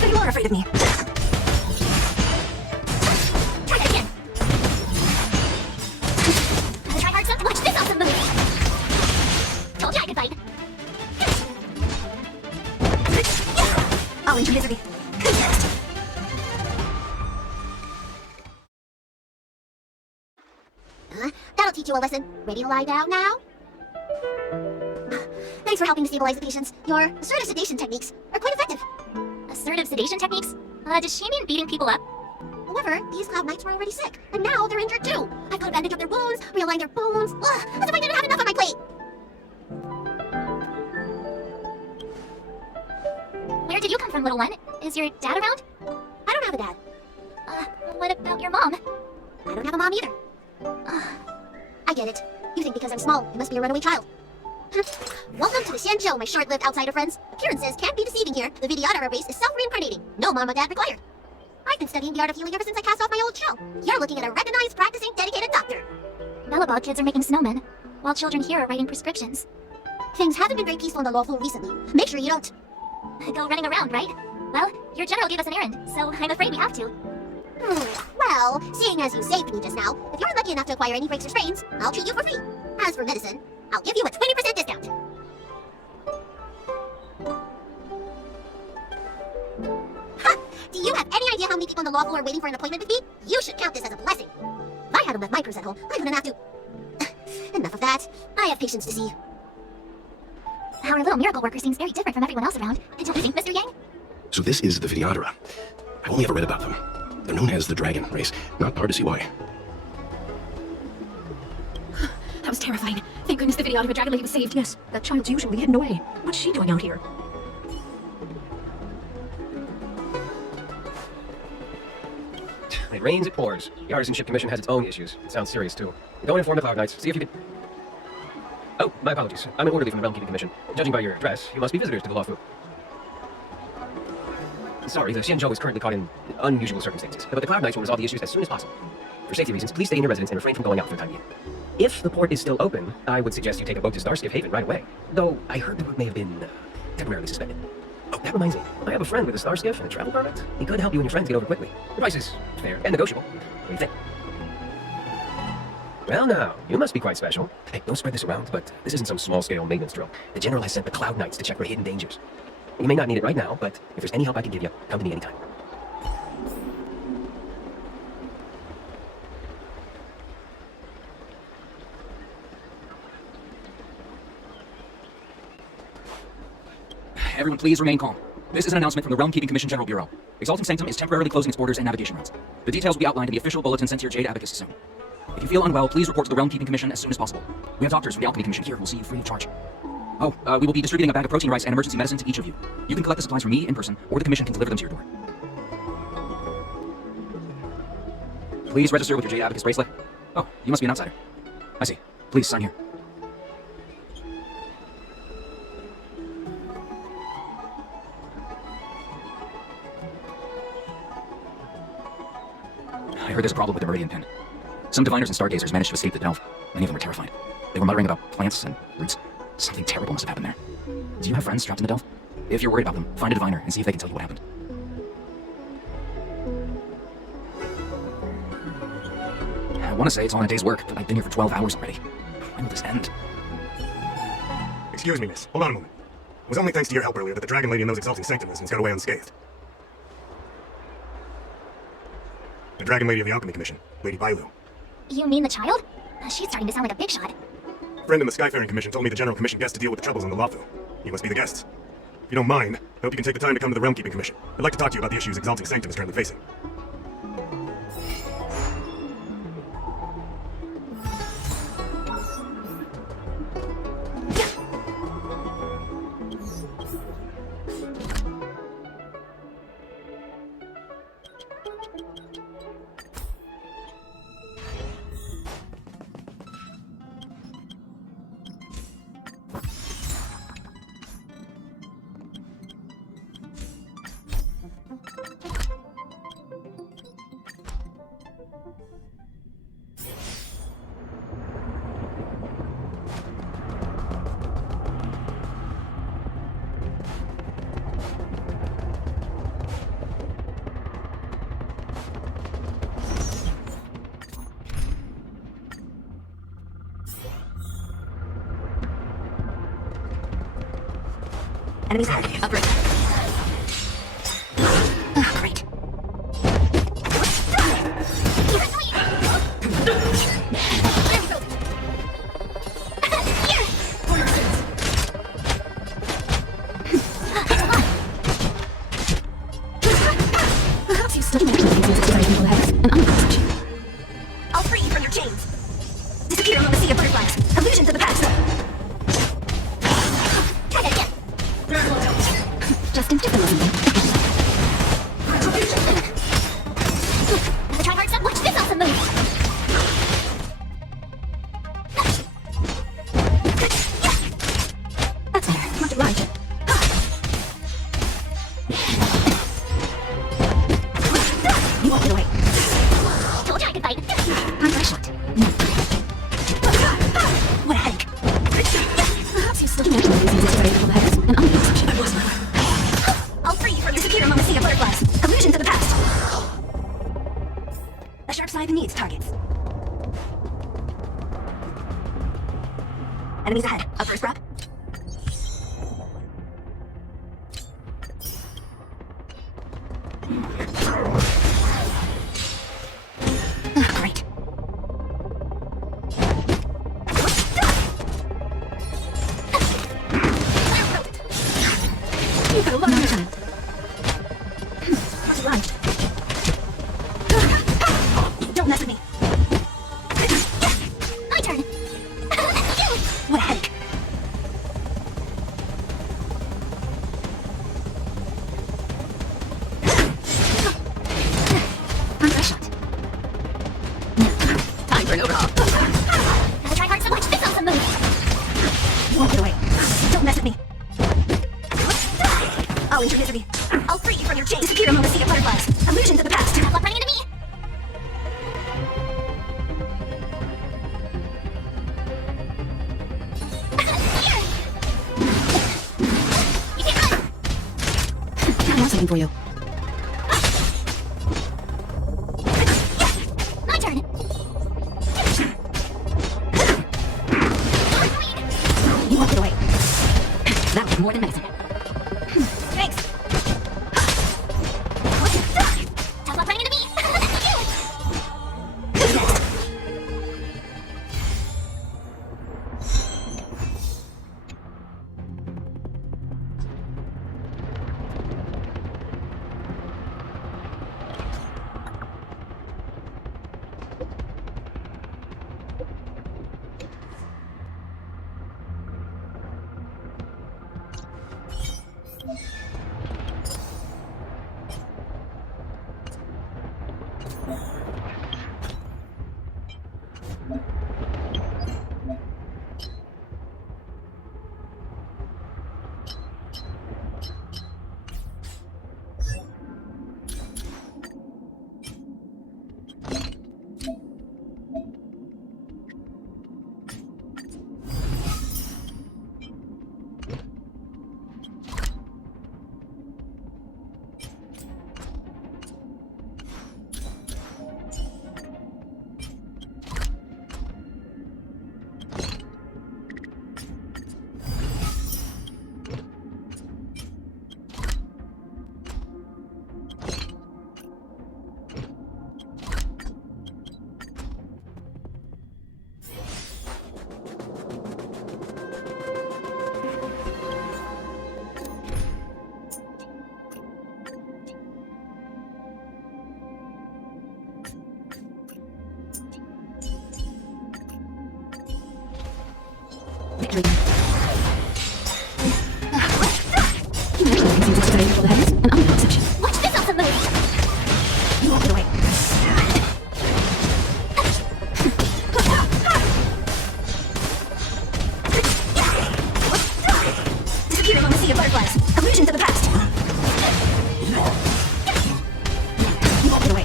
So you are afraid of me. Try that again. Try hard, son. Watch this awesome move. Told you I could fight. I'll end your misery. That'll teach you a lesson. Ready to lie down now? Thanks for helping to stabilize the patients. Your assertive sedation techniques are quite effective. Assertive sedation techniques? Does she mean beating people up? However, these Cloud Knights were already sick, and now they're injured too. I've got to bandage up their wounds, realign their bones. As if I didn't have enough on my plate. Where did you come from, little one? Is your dad around? I don't have a dad. What about your mom? I don't have a mom either. I get it. You think because I'm small, I must be a runaway child. Welcome to the Xianzhou, my short-lived outsider friends. Appearances can't be deceiving here. The Vidyadhara race is self-reincarnating. No mom or dad required. I've been studying the art of healing ever since I cast off my old shell. You're looking at a recognized, practicing, dedicated doctor. Bellabog kids are making snowmen, while children here are writing prescriptions. Things haven't been very peaceful in the lawful recently. Make sure you don't go running around, right? Well, your general gave us an errand, so I'm afraid we have to. Well, seeing as you saved me just now, if you're lucky enough to acquire any breaks or sprains, I'll treat you for free. As for medicine, I'll give you a 20% discount. Ha! Do you have any idea how many people in the law school are waiting for an appointment with me? You should count this as a blessing. If I hadn't left my purse at home, I wouldn't have to. Enough of that. I have patience to see. Our little miracle worker seems very different from everyone else around. Don't you think, Mr. Yang? So this is the Vidyadhara. I've only ever read about them. They're known as the Dragon Race. Not hard to see why. That was terrifying. Thank goodness the Vidyadhara dragon lady was saved. Yes, that child's usually hidden away. What's she doing out here? It rains, it pours. The Artisanship Commission has its own issues. It sounds serious, too. Go and inform the Cloud Knights. See if you can... Oh, my apologies. I'm an orderly from the Realm Keeping Commission. Judging by your dress, you must be visitors to the Law Fu. Sorry, the Xianzhou is currently caught in unusual circumstances, but the Cloud Knights will resolve the issues as soon as possible. For safety reasons, please stay in your residence and refrain from going out for the time being. If the port is still open, I would suggest you take a boat to Starskiff Haven right away. Though, I heard the route may have been temporarily suspended. Oh, that reminds me. I have a friend with a star skiff and a travel permit. He could help you and your friends get over quickly. The price is fair and negotiable. What do you think? Well now, you must be quite special. Hey, don't spread this around, but this isn't some small-scale maintenance drill. The General has sent the Cloud Knights to check for hidden dangers. You may not need it right now, but if there's any help I can give you, come to me anytime. Everyone please remain calm. This is an announcement from the Realm Keeping Commission General Bureau. Exalting Sanctum is temporarily closing its borders and navigation routes. The details will be outlined in the official bulletin sent to your Jade Abacus soon. If you feel unwell, please report to the Realm Keeping Commission as soon as possible. We have doctors from the Alchemy Commission here who will see you free of charge. Oh, we will be distributing a bag of protein rice and emergency medicine to each of you. You can collect the supplies from me in person, or the Commission can deliver them to your door. Please register with your Jade Abacus bracelet. Oh, you must be an outsider. I see. Please sign here. I heard there's a problem with the Meridian Pin. Some diviners and stargazers managed to escape the delve. Many of them were terrified. They were muttering about plants and roots. Something terrible must have happened there. Do you have friends trapped in the delve? If you're worried about them, find a diviner and see if they can tell you what happened. I want to say it's all in a day's work, but I've been here for 12 hours already. When will this end? Excuse me, miss. Hold on a moment. It was only thanks to your help earlier that the Dragon Lady in those exalting sanctum residents got away unscathed. The Dragon Lady of the Alchemy Commission, Lady Bailu. You mean the child? She's starting to sound like a big shot. A friend in the Skyfaring Commission told me the General Commission guests to deal with the troubles in the Lafu. You must be the guests. If you don't mind, I hope you can take the time to come to the Realm Keeping Commission. I'd like to talk to you about the issues Exalting Sanctum is currently facing. Enemies ahead. Upgrade. Oh, great. Perhaps you study medical things into very evil heads and unconception. I'll free you from your chains. Disappear among the sea of butterflies. Illusion to the past. Try that again. Just instant wasn't it? Another try hard step. Watch this awesome move. That's better. Much obliged. You won't get away. Told you I could fight. I'm very shot. What a headache. Perhaps you study medical things into very evil heads and unconception. I wasn't. I'll free you from your disappear among the sea of butterflies. Illusion to the past. A sharp side needs targets. Enemies ahead. Up first, prep. Great. You've got a lot on your time. Much obliged. Don't mess with me. My turn. What a headache. I'm very shot. Time for an overhaul. Another try hard step. Watch this awesome move. You won't get away. Don't mess with me. I'll injure misery. I'll free you from your chains. Disappear among the sea of butterflies. Illusion to the past. Tough luck running into me. You can't run. I have something for you. My turn. You won't get away. That was more than medicine. Thanks. Tough luck running into me. sleeping. Seems like today for the heavens, and I'm no exception. Watch this awesome move! You won't get away. Disappearing on the sea of butterflies. Allusion to the past. You won't get away.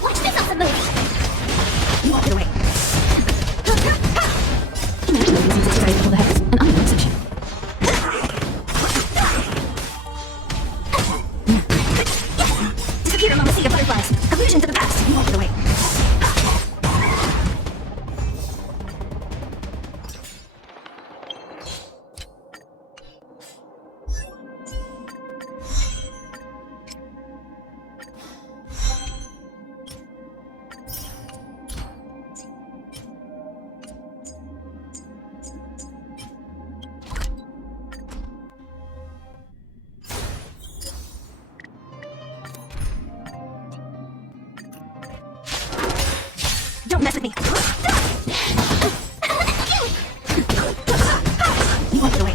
Watch this awesome move! You won't get away. Seems like today for the heavens, and I'm no exception. Disappearing on the sea of butterflies. Allusion to the past. You won't get away. Don't mess with me. You won't get away.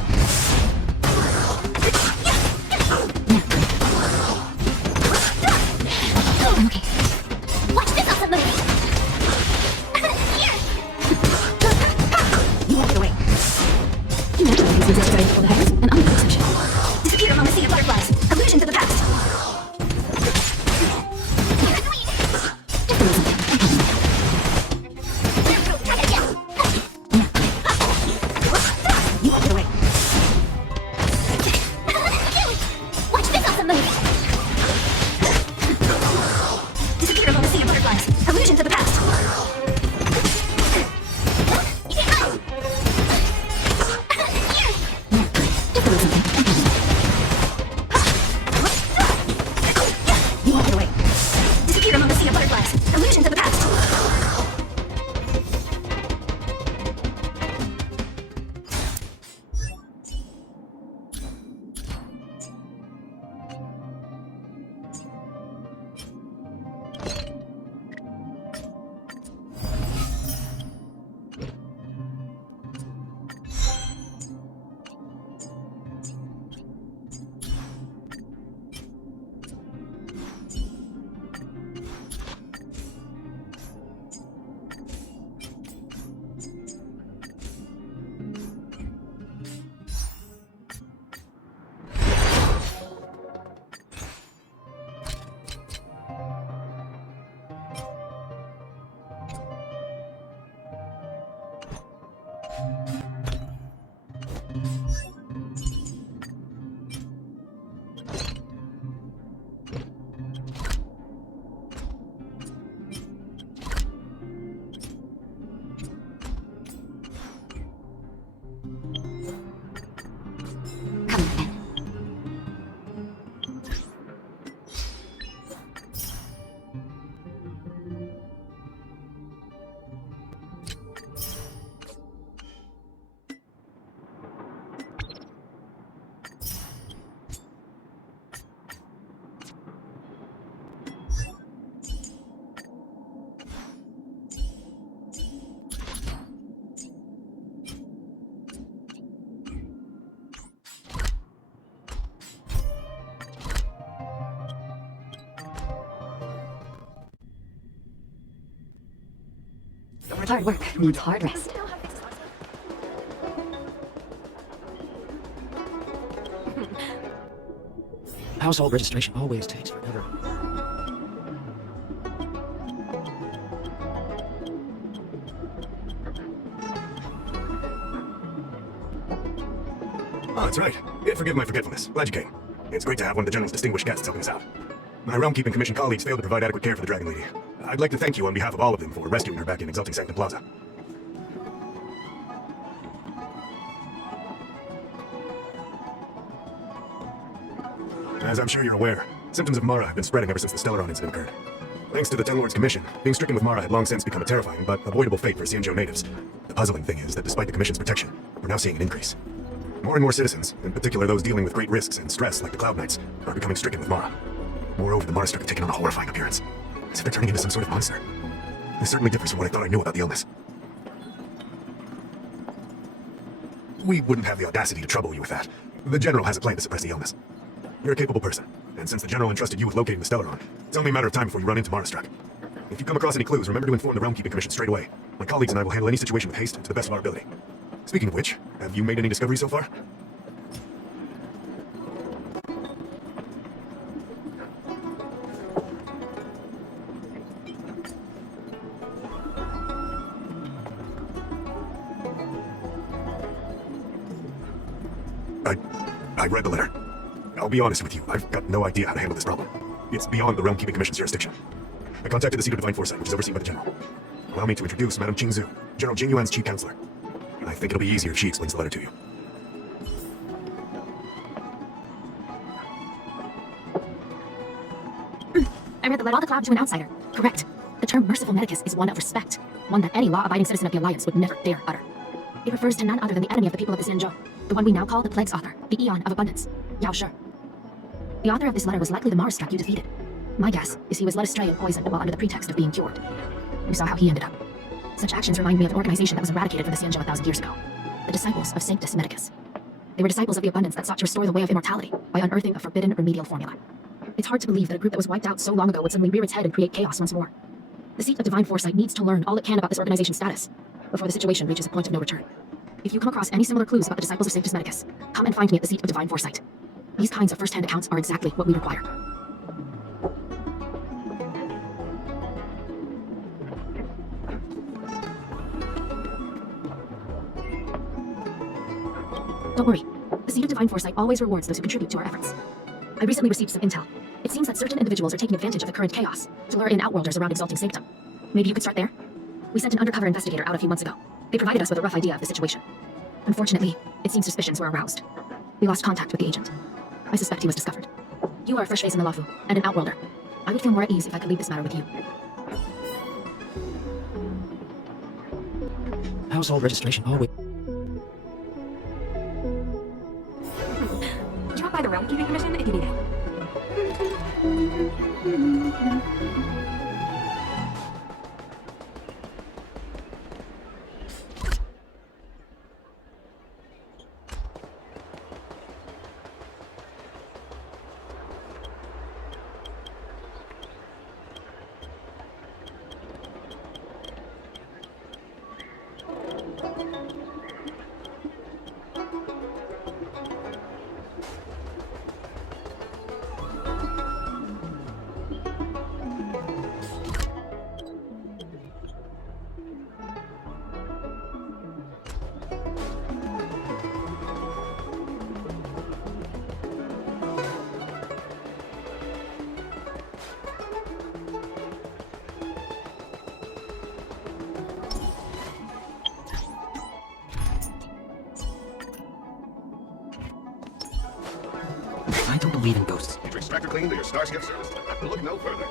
I'm okay. Watch this awesome move! You won't get away. Seems like today for the heavens, and I'm no exception. Disappearing on the sea of butterflies. Allusion to the past. Try it again. You won't get away. Watch this awesome move! Disappearing on the sea of butterflies. Allusion to the past. You won't get away. Disappearing on the sea of butterflies. Allusion to the past. Hard work needs hard rest. Household registration always takes forever. Oh, that's right. Yeah, forgive my forgetfulness. Glad you came. It's great to have one of the General's distinguished guests helping us out. My Realm-Keeping Commission colleagues failed to provide adequate care for the Dragon Lady. I'd like to thank you on behalf of all of them for rescuing her back in Exalting Sanctum Plaza. As I'm sure you're aware, symptoms of Mara have been spreading ever since the Stellaron incident occurred. Thanks to the Ten Lords Commission, being stricken with Mara had long since become a terrifying but avoidable fate for Xianzhou natives. The puzzling thing is that despite the Commission's protection, we're now seeing an increase. More and more citizens, in particular those dealing with great risks and stress like the Cloud Knights, are becoming stricken with Mara. Moreover, the Mara struck have taken on a horrifying appearance, as if they're turning into some sort of monster. This certainly differs from what I thought I knew about the illness. We wouldn't have the audacity to trouble you with that. The General has a plan to suppress the illness. You're a capable person, and since the General entrusted you with locating the Stellaron, it's only a matter of time before you run into Marastruck. If you come across any clues, remember to inform the Realm Keeping Commission straight away. My colleagues and I will handle any situation with haste and to the best of our ability. Speaking of which, have you made any discoveries so far? I read the letter. I'll be honest with you, I've got no idea how to handle this problem. It's beyond the Realm Keeping Commission's jurisdiction. I contacted the Seat of Divine Foresight, which is overseen by the General. Allow me to introduce Madame Qingzhu, General Jing Yuan's chief counselor. I think it'll be easier if she explains the letter to you. I read the letter. All the cloud to an outsider. Correct. The term merciful medicus is one of respect, one that any law-abiding citizen of the Alliance would never dare utter. It refers to none other than the enemy of the people of the Xianzhou, the one we now call the Plague's author, the Eon of Abundance, Yao Shi. The author of this letter was likely the Marastruck you defeated. My guess is he was led astray and poisoned while under the pretext of being cured. You saw how he ended up. Such actions remind me of an organization that was eradicated from the Xianzhou 1,000 years ago. The Disciples of Sanctus Medicus. They were disciples of the abundance that sought to restore the way of immortality by unearthing a forbidden remedial formula. It's hard to believe that a group that was wiped out so long ago would suddenly rear its head and create chaos once more. The Seat of Divine Foresight needs to learn all it can about this organization's status before the situation reaches a point of no return. If you come across any similar clues about the Disciples of Sanctus Medicus, come and find me at the Seat of Divine Foresight. These kinds of first-hand accounts are exactly what we require. Don't worry. The Seat of Divine Foresight always rewards those who contribute to our efforts. I recently received some intel. It seems that certain individuals are taking advantage of the current chaos to lure in outworlders around Exalting Sanctum. Maybe you could start there? We sent an undercover investigator out a few months ago. They provided us with a rough idea of the situation. Unfortunately, it seems suspicions were aroused. We lost contact with the agent. I suspect he was discovered. You are a fresh face in the Lafu, and an outworlder. I would feel more at ease if I could leave this matter with you. Household registration. Oh, wait. Drop by the Realm Keeping Commission if you need it. I don't believe in ghosts. Your extractor clean to your Starskip service. Look no further.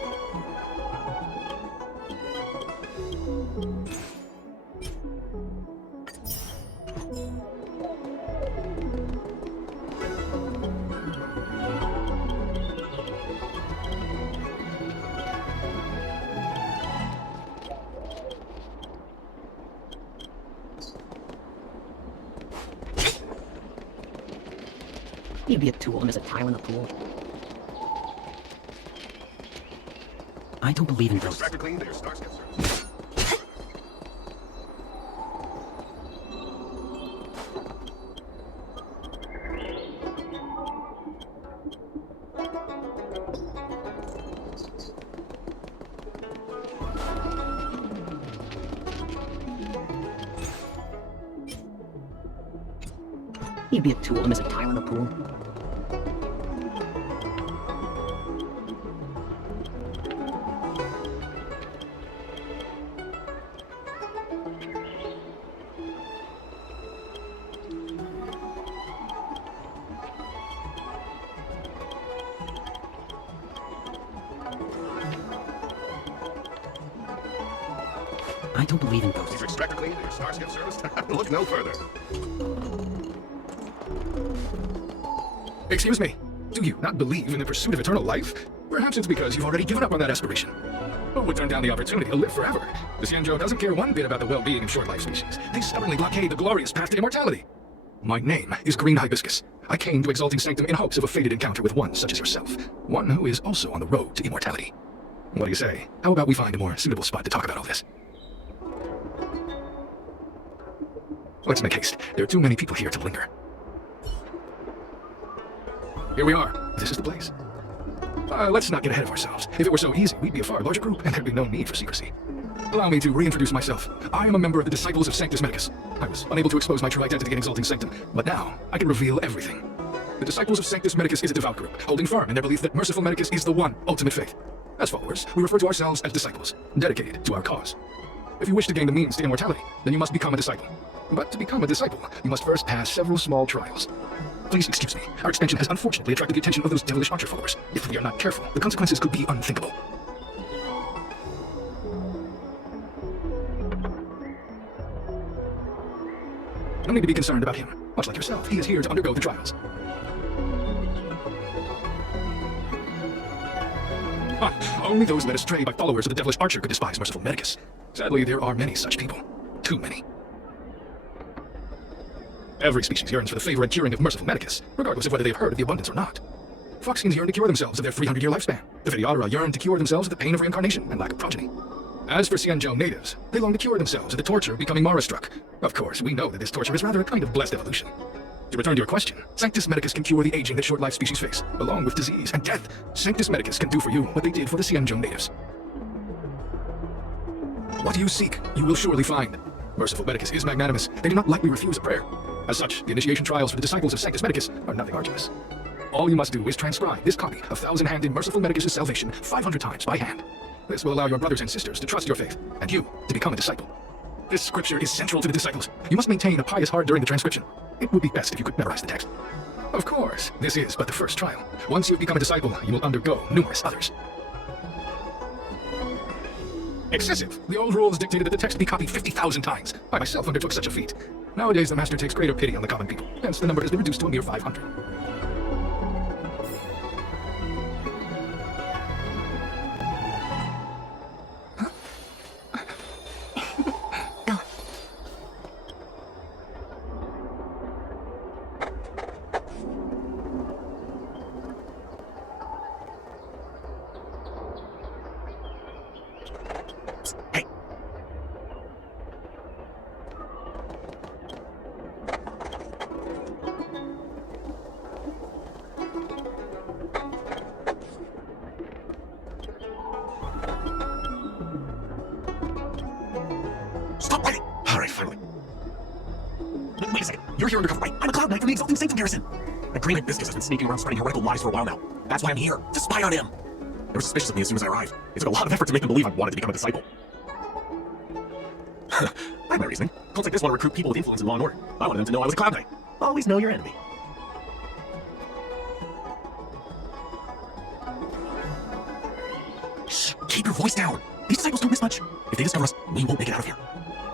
You'd be a tool and there's a tile in the pool. I don't believe in ghosts. Extractor clean to your Starskip service. You'd be a tool and there's a tile in the pool. I don't believe in ghosts. Your extractor clean and your starscape serviced? Look no further. Excuse me, do you not believe in the pursuit of eternal life? Perhaps it's because you've already given up on that aspiration. Who would turn down the opportunity to live forever? The Xianzhou doesn't care one bit about the well-being of short-life species. They stubbornly blockade the glorious path to immortality. My name is Green Hibiscus. I came to Exalting Sanctum in hopes of a fated encounter with one such as yourself. One who is also on the road to immortality. What do you say? How about we find a more suitable spot to talk about all this? Let's make haste. There are too many people here to linger. Here we are. This is the place. Let's not get ahead of ourselves. If it were so easy, we'd be a far larger group, and there'd be no need for secrecy. Allow me to reintroduce myself. I am a member of the Disciples of Sanctus Medicus. I was unable to expose my true identity in Exalting Sanctum, but now I can reveal everything. The Disciples of Sanctus Medicus is a devout group, holding firm in their belief that Merciful Medicus is the one ultimate faith. As followers, we refer to ourselves as disciples, dedicated to our cause. If you wish to gain the means to immortality, then you must become a disciple. But to become a disciple, you must first pass several small trials. Please excuse me. Our expansion has unfortunately attracted the attention of those devilish archer followers. If we are not careful, the consequences could be unthinkable. No need to be concerned about him. Much like yourself, he is here to undergo the trials. Only those led astray by followers of the devilish archer could despise Merciful Medicus. Sadly, there are many such people. Too many. Every species yearns for the favor and curing of Merciful Medicus, regardless of whether they've heard of the abundance or not. Foxians yearn to cure themselves of their 300-year lifespan. The Videodora yearn to cure themselves of the pain of reincarnation and lack of progeny. As for Xianzhou natives, they long to cure themselves of the torture of becoming Mara-struck. Of course, we know that this torture is rather a kind of blessed evolution. To return to your question, Sanctus Medicus can cure the aging that short-life species face, along with disease and death. Sanctus Medicus can do for you what they did for the Xianzhou natives. What you seek, you will surely find. Merciful Medicus is magnanimous. They do not lightly refuse a prayer. As such, the initiation trials for the disciples of Sanctus Medicus are nothing arduous. All you must do is transcribe this copy of Thousand-Handed Merciful Medicus' Salvation 500 times by hand. This will allow your brothers and sisters to trust your faith, and you to become a disciple. This scripture is central to the disciples. You must maintain a pious heart during the transcription. It would be best if you could memorize the text. Of course, this is but the first trial. Once you've become a disciple, you will undergo numerous others. Excessive! The old rules dictated that the text be copied 50,000 times. I myself undertook such a feat. Nowadays, the master takes greater pity on the common people, hence the number has been reduced to a mere 500. Stop writing! Alright, finally. Wait a second. You're here undercover, right? I'm a Cloud Knight from the Exalting Sanctum Garrison. That Green Hibiscus has been sneaking around spreading heretical lies for a while now. That's why I'm here, to spy on him. They were suspicious of me as soon as I arrived. It took a lot of effort to make them believe I wanted to become a disciple. I have my reasoning. Cults like this want to recruit people with influence in law and order. I wanted them to know I was a Cloud Knight. Always know your enemy. Shh! Keep your voice down! These disciples don't miss much. If they discover us, we won't make it out of here.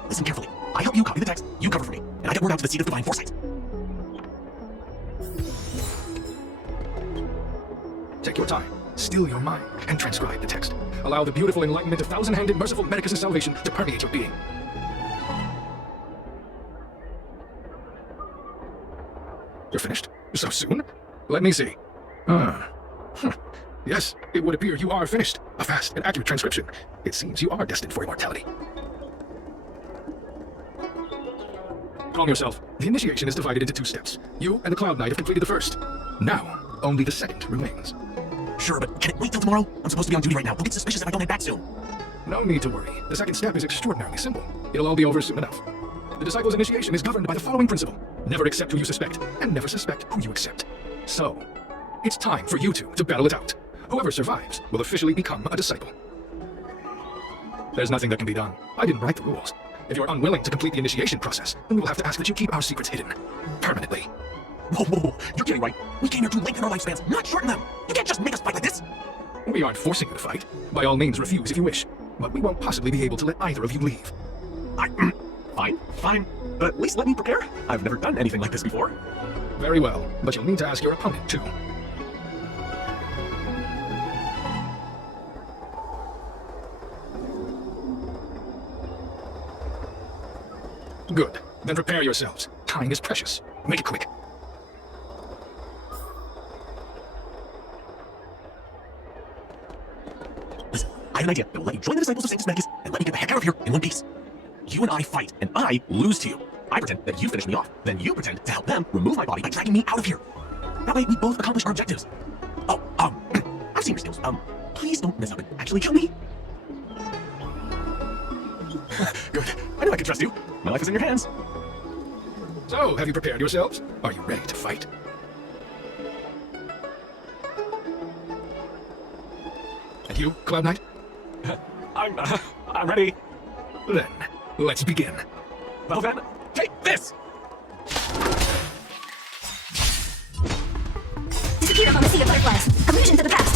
Listen carefully. I help you copy the text, you cover for me, and I get word out to the seat of divine foresight. Take your time, still your mind, and transcribe the text. Allow the beautiful enlightenment of Thousand-Handed Merciful Medicus' salvation to permeate your being. You're finished? So soon? Let me see. Yes, it would appear you are finished. A fast and accurate transcription. It seems you are destined for immortality. Calm yourself. The initiation is divided into 2 steps. You and the Cloud Knight have completed the first. Now, only the second remains. Sure, but can it wait till tomorrow? I'm supposed to be on duty right now. They'll get suspicious if I don't head back soon. No need to worry. The second step is extraordinarily simple. It'll all be over soon enough. The disciple's initiation is governed by the following principle. Never accept who you suspect, and never suspect who you accept. So, it's time for you two to battle it out. Whoever survives will officially become a disciple. There's nothing that can be done. I didn't write the rules. If you're unwilling to complete the initiation process, then we will have to ask that you keep our secrets hidden. Permanently. Whoa. You're kidding, right? We came here to lengthen our lifespans, not shorten them. You can't just make us fight like this. We aren't forcing you to fight. By all means, refuse if you wish. But we won't possibly be able to let either of you leave. Fine. But at least let me prepare. I've never done anything like this before. Very well, but you'll need to ask your opponent, too. Good. Then prepare yourselves. Time is precious. Make it quick. Listen, I have an idea that will let you join the disciples of Saint Medicus and let me get the heck out of here in one piece. You and I fight, and I lose to you. I pretend that you finish me off. Then you pretend to help them remove my body by dragging me out of here. That way, we both accomplish our objectives. Oh, I've seen your skills. Please don't mess up and actually kill me. Good. I knew I could trust you. My life is in your hands. So, have you prepared yourselves? Are you ready to fight? And you, Cloud Knight? I'm ready. Then, let's begin. Well then, take this! Disappear from the sea of butterflies. Allusion to the past.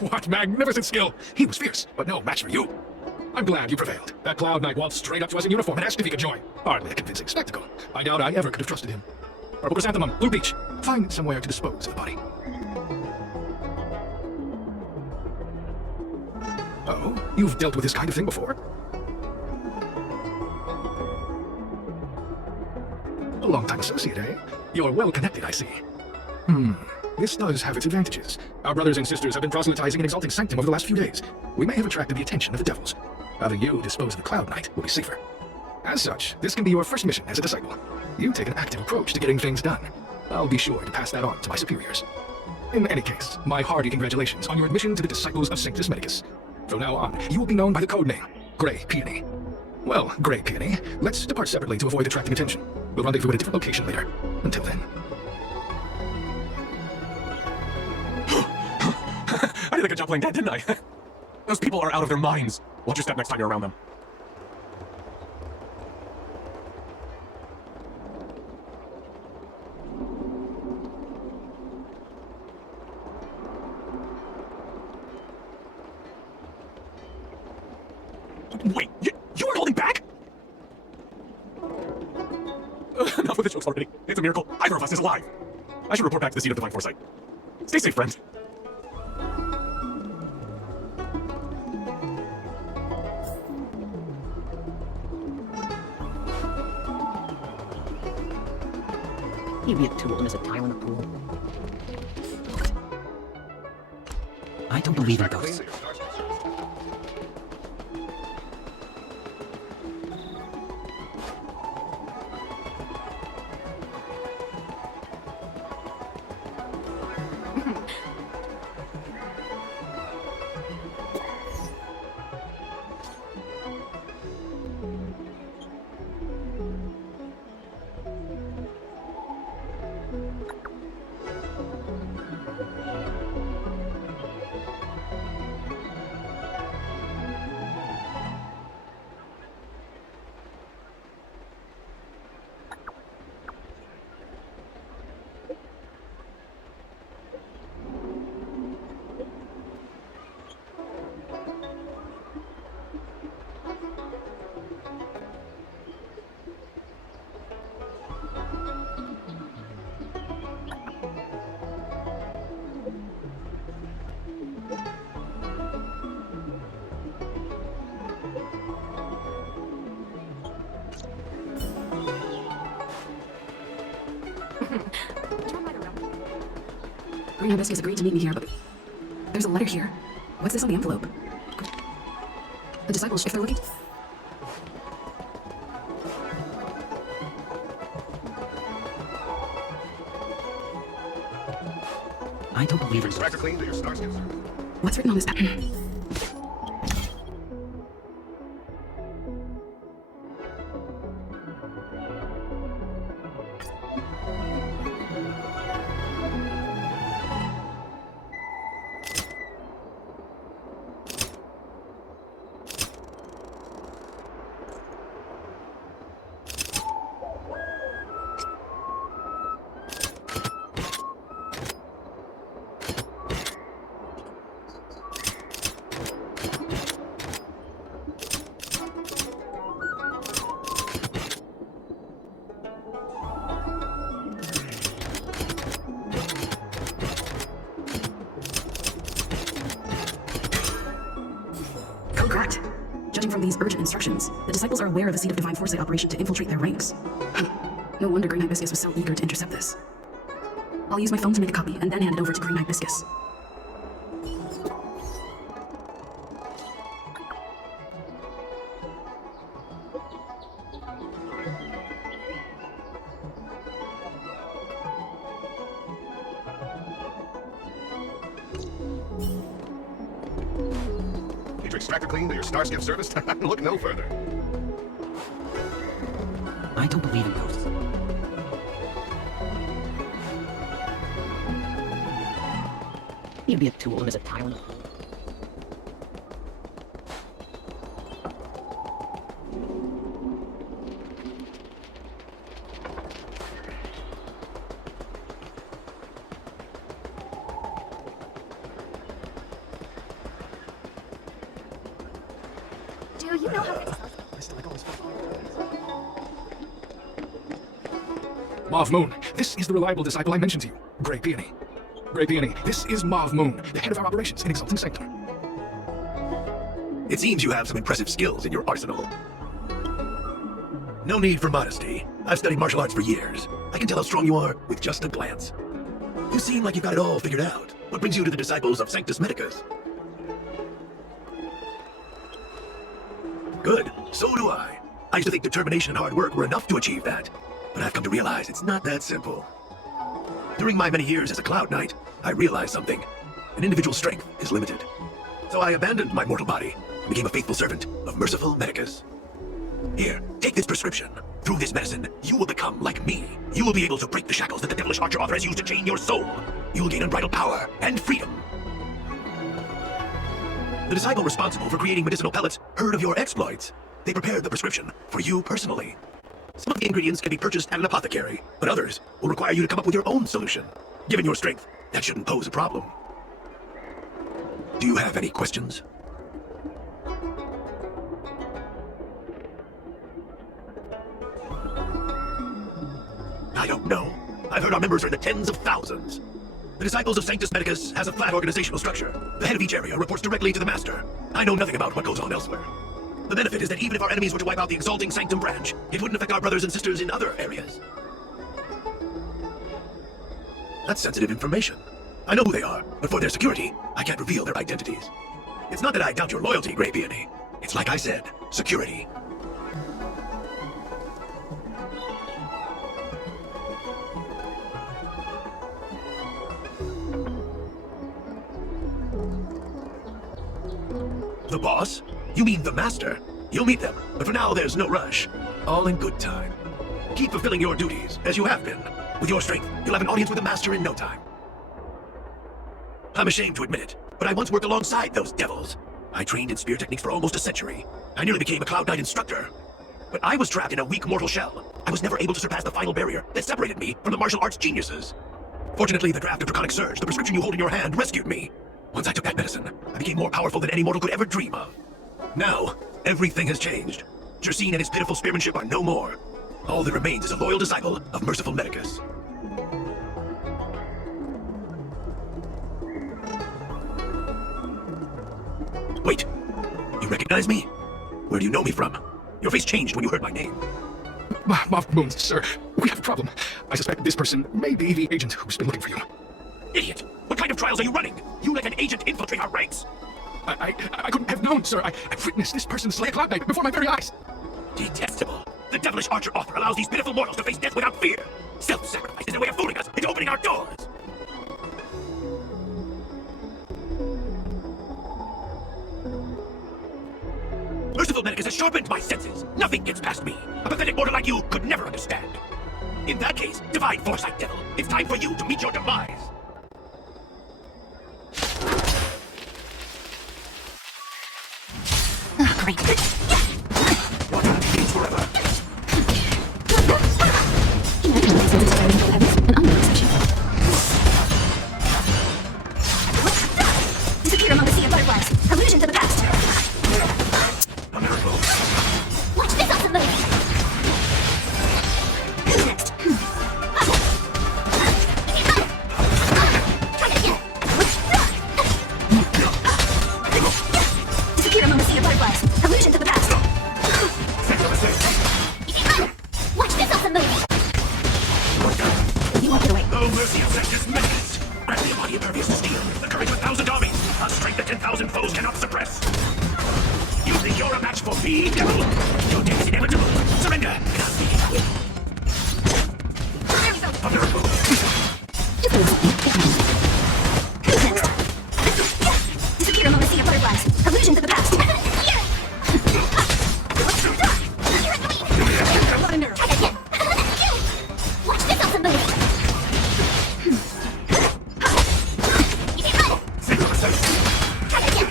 What magnificent skill! He was fierce, but no match for you. I'm glad you prevailed. That Cloud Knight waltzed straight up to us in uniform and asked if he could join. Hardly a convincing spectacle. I doubt I ever could have trusted him. Purple Chrysanthemum, Blue Beach. Find somewhere to dispose of the body. Oh, you've dealt with this kind of thing before? A long-time associate, eh? You're well-connected, I see. This does have its advantages. Our brothers and sisters have been proselytizing and exalting Sanctum over the last few days. We may have attracted the attention of the devils. Having you dispose of the Cloud Knight will be safer. As such, this can be your first mission as a disciple. You take an active approach to getting things done. I'll be sure to pass that on to my superiors. In any case, my hearty congratulations on your admission to the Disciples of Sanctus Medicus. From now on, you will be known by the code name, Grey Peony. Well, Grey Peony, let's depart separately to avoid attracting attention. We'll rendezvous at a different location later. Until then. I did a good job playing dead, didn't I? Those people are out of their minds. Watch your step next time you're around them. Wait, you weren't holding back? Enough with the jokes already. It's a miracle either of us is alive. I should report back to the seat of divine foresight. Stay safe, friend. You'd be a tool and there's a tile in the pool. I don't believe in ghosts. Green Hibiscus agreed to meet me here, but there's a letter here. What's this on the envelope? The disciples, if they're looking... I don't believe in ghosts. Practically into your starskins. What's written on this pattern? from these urgent instructions, the disciples are aware of a seed of divine foresight operation to infiltrate their ranks. No wonder Green Hibiscus was so eager to intercept this. I'll use my phone to make a copy and then hand it over to Green Hibiscus. Need to extract or clean to your Starskiff service? Look no further. I don't believe in ghosts. You'd be a tool and there's a tile in the pool. Do you know how to Mauve Moon, this is the reliable disciple I mentioned to you, Grey Peony. Grey Peony, this is Mauve Moon, the head of our operations in Exalting Sanctum. It seems you have some impressive skills in your arsenal. No need for modesty. I've studied martial arts for years. I can tell how strong you are with just a glance. You seem like you've got it all figured out. What brings you to the disciples of Sanctus Medicus? Good. So do I. I used to think determination and hard work were enough to achieve that. But I've come to realize it's not that simple. During my many years as a Cloud Knight, I realized something. An individual's strength is limited. So I abandoned my mortal body and became a faithful servant of merciful Medicus. Here, take this prescription. Through this medicine, you will become like me. You will be able to break the shackles that the devilish archer author has used to chain your soul. You will gain unbridled power and freedom. The disciple responsible for creating medicinal pellets heard of your exploits. They prepared the prescription for you personally. Some of the ingredients can be purchased at an apothecary, but others will require you to come up with your own solution. Given your strength, that shouldn't pose a problem. Do you have any questions? I don't know. I've heard our members are in the tens of thousands. The Disciples of Sanctus Medicus has a flat organizational structure. The head of each area reports directly to the Master. I know nothing about what goes on elsewhere. The benefit is that even if our enemies were to wipe out the Exalting Sanctum branch, it wouldn't affect our brothers and sisters in other areas. That's sensitive information. I know who they are, but for their security, I can't reveal their identities. It's not that I doubt your loyalty, Grey Peony. It's like I said, security. The boss? You mean the Master? You'll meet them, but for now there's no rush. All in good time. Keep fulfilling your duties, as you have been. With your strength, you'll have an audience with the Master in no time. I'm ashamed to admit it, but I once worked alongside those devils. I trained in spear techniques for almost a century. I nearly became a Cloud Knight instructor. But I was trapped in a weak mortal shell. I was never able to surpass the final barrier that separated me from the martial arts geniuses. Fortunately, the draft of Draconic Surge, the prescription you hold in your hand, rescued me. Once I took that medicine, I became more powerful than any mortal could ever dream of. Now, everything has changed. Jersine and his pitiful spearmanship are no more. All that remains is a loyal disciple of merciful Medicus. Wait, you recognize me? Where do you know me from? Your face changed when you heard my name. Mauve Moon, sir, we have a problem. I suspect this person may be the agent who's been looking for you. Idiot! What kind of trials are you running? You let an agent infiltrate our ranks! I couldn't have known, sir. I witnessed this person slay a Cloud Knight before my very eyes. Detestable! The devilish archer author allows these pitiful mortals to face death without fear. Self-sacrifice is a way of fooling us into opening our doors. Merciful Medicus has sharpened my senses. Nothing gets past me. A pathetic mortal like you could never understand. In that case, divine foresight, devil, it's time for you to meet your demise. Great. What means forever? Disappear among the sea of butterflies. Allusion to the past. A miracle. Watch this awesome move. Who's next? Try it again. Disappear among the sea of butterflies. Allusion to the past. Traitorous! You think you're a match for me, devil? Your day is inevitable. Surrender! Disappear among the sea of butterflies. Illusions of the past. Watch this awesome move! You can run! Try that again!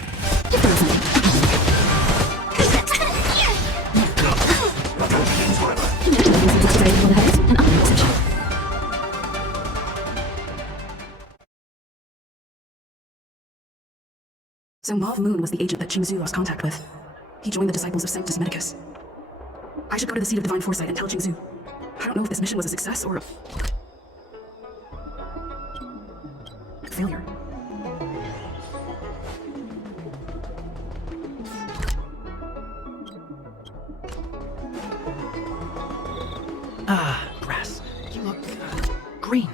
So Mauve Moon was the agent that Jingzhu lost contact with. He joined the disciples of Sanctus Medicus. I should go to the seat of divine foresight and tell Jingzhu. I don't know if this mission was a success or a failure. Ah, grass. You look green.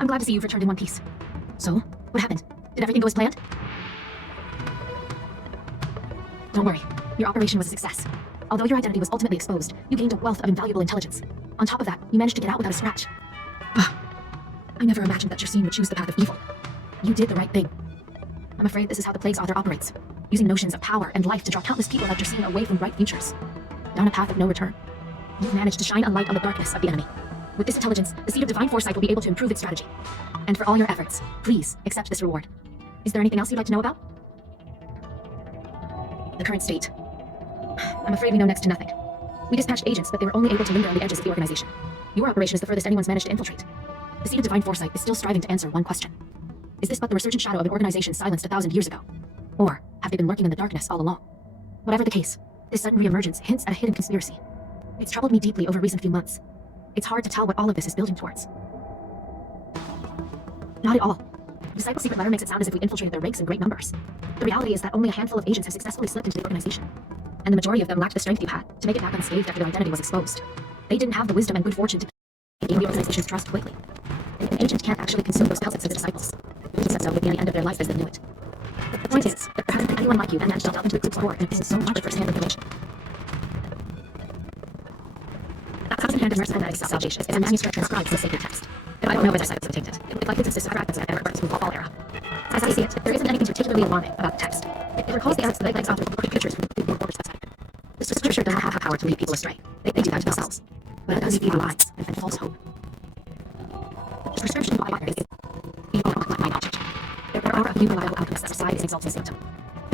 I'm glad to see you've returned in one piece. So, what happened? Did everything go as planned? Don't worry. Your operation was a success. Although your identity was ultimately exposed, you gained a wealth of invaluable intelligence. On top of that, you managed to get out without a scratch. I never imagined that Jersine would choose the path of evil. You did the right thing. I'm afraid this is how the Plague's author operates, using notions of power and life to draw countless people like Jersine away from bright futures. Down a path of no return. You've managed to shine a light on the darkness of the enemy. With this intelligence, the Seed of Divine Foresight will be able to improve its strategy. And for all your efforts, please accept this reward. Is there anything else you'd like to know about? The current state. I'm afraid we know next to nothing. We dispatched agents, but they were only able to linger on the edges of the organization. Your operation is the furthest anyone's managed to infiltrate. The Seed of Divine Foresight is still striving to answer one question. Is this but the resurgent shadow of an organization silenced 1,000 years ago? Or have they been lurking in the darkness all along? Whatever the case, this sudden reemergence hints at a hidden conspiracy. It's troubled me deeply over recent few months. It's hard to tell what all of this is building towards. Not at all. Disciple's secret letter makes it sound as if we infiltrated their ranks in great numbers. The reality is that only a handful of agents have successfully slipped into the organization. And the majority of them lacked the strength you had to make it back unscathed after their identity was exposed. They didn't have the wisdom and good fortune to gain the organization's trust quickly. An agent can't actually consume those pelts for the disciples. He said so would be the end of their life as they knew it. The point is, there hasn't been anyone like you that managed to delve into the group's core and obtain so much first-hand information. That thousand-hand and merciful medic salvation is a manuscript transcribed from the sacred text. If I don't know where disciples obtained it, it likely consists of fragments of errors from the fall era. As I see it, there isn't anything particularly alarming about the text. It recalls the efforts the Leg's author recorded pictures from the Order's website. The scripture doesn't have the power to lead people astray. They do that to themselves. But it does feed lies and false hope. The prescription by is evil my knowledge. There are a few reliable alchemists that society exalts in symptom.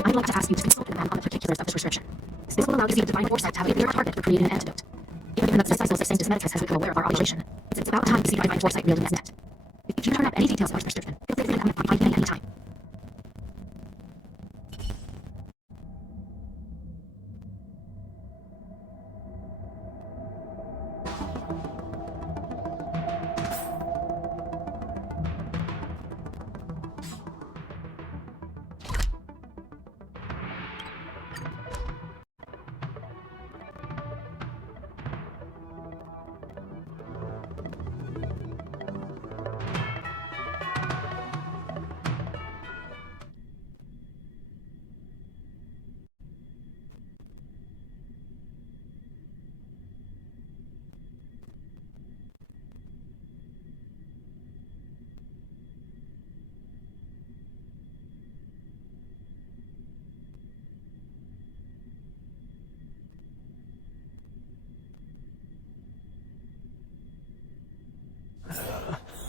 I'd like to ask you to consult with them on the particulars of this prescription. This will allow the Seed of Divine Foresight to have a clear target for creating an antidote. Given that the disciples of Sanctus Medicus has become aware of our operation, it's about time the Seed of Divine Foresight reeled in its net. If you turn up any details about this prescription, feel free to come and find me any time.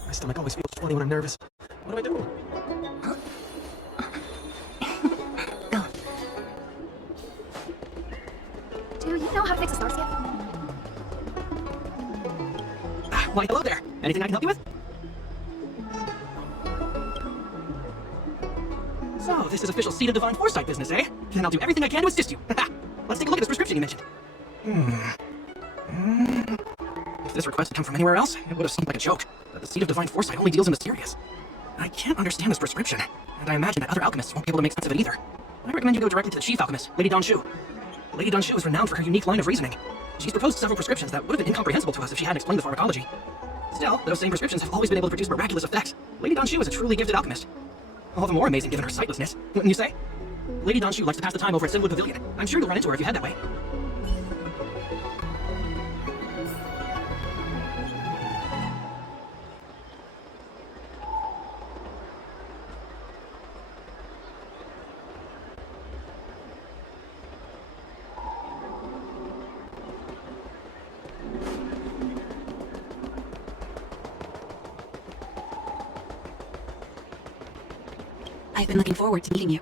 My stomach always feels funny when I'm nervous. What do I do? Do you know how to fix a star skip? Why, hello there. Anything I can help you with? So, this is official Seed of Divine Foresight business, eh? Then I'll do everything I can to assist you. let's take a look at this prescription you mentioned. If this request had come from anywhere else, it would have seemed like a joke. But the Seed of Divine Foresight only deals in mysterious. I can't understand this prescription, and I imagine that other alchemists won't be able to make sense of it either. I recommend you go directly to the chief alchemist, Lady Danshu. Lady Danshu is renowned for her unique line of reasoning. She's proposed several prescriptions that would have been incomprehensible to us if she hadn't explained the pharmacology. Still, those same prescriptions have always been able to produce miraculous effects. Lady Danshu is a truly gifted alchemist. All the more amazing given her sightlessness, wouldn't you say? Lady Danshu likes to pass the time over at Sinwood Pavilion. I'm sure you'll run into her if you head that way. I've been looking forward to meeting you.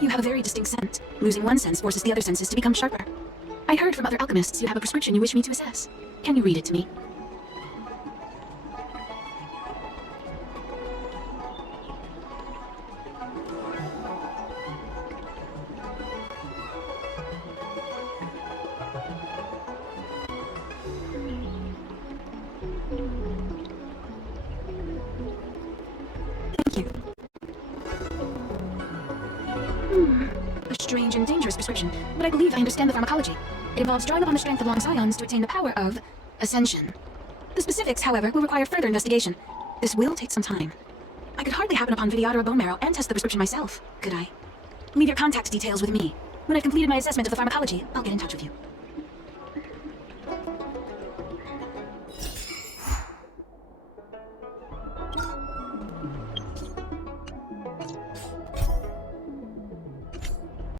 You have a very distinct scent. Losing one sense forces the other senses to become sharper. I heard from other alchemists you have a prescription you wish me to assess. Can you read it to me? Thank you. A strange and dangerous prescription, but I believe I understand the pharmacology. It involves drawing upon the strength of long scions to attain the power of ascension. The specifics, however, will require further investigation. This will take some time. I could hardly happen upon Vidyadhara bone marrow and test the prescription myself, could I? Leave your contact details with me. When I've completed my assessment of the pharmacology, I'll get in touch with you.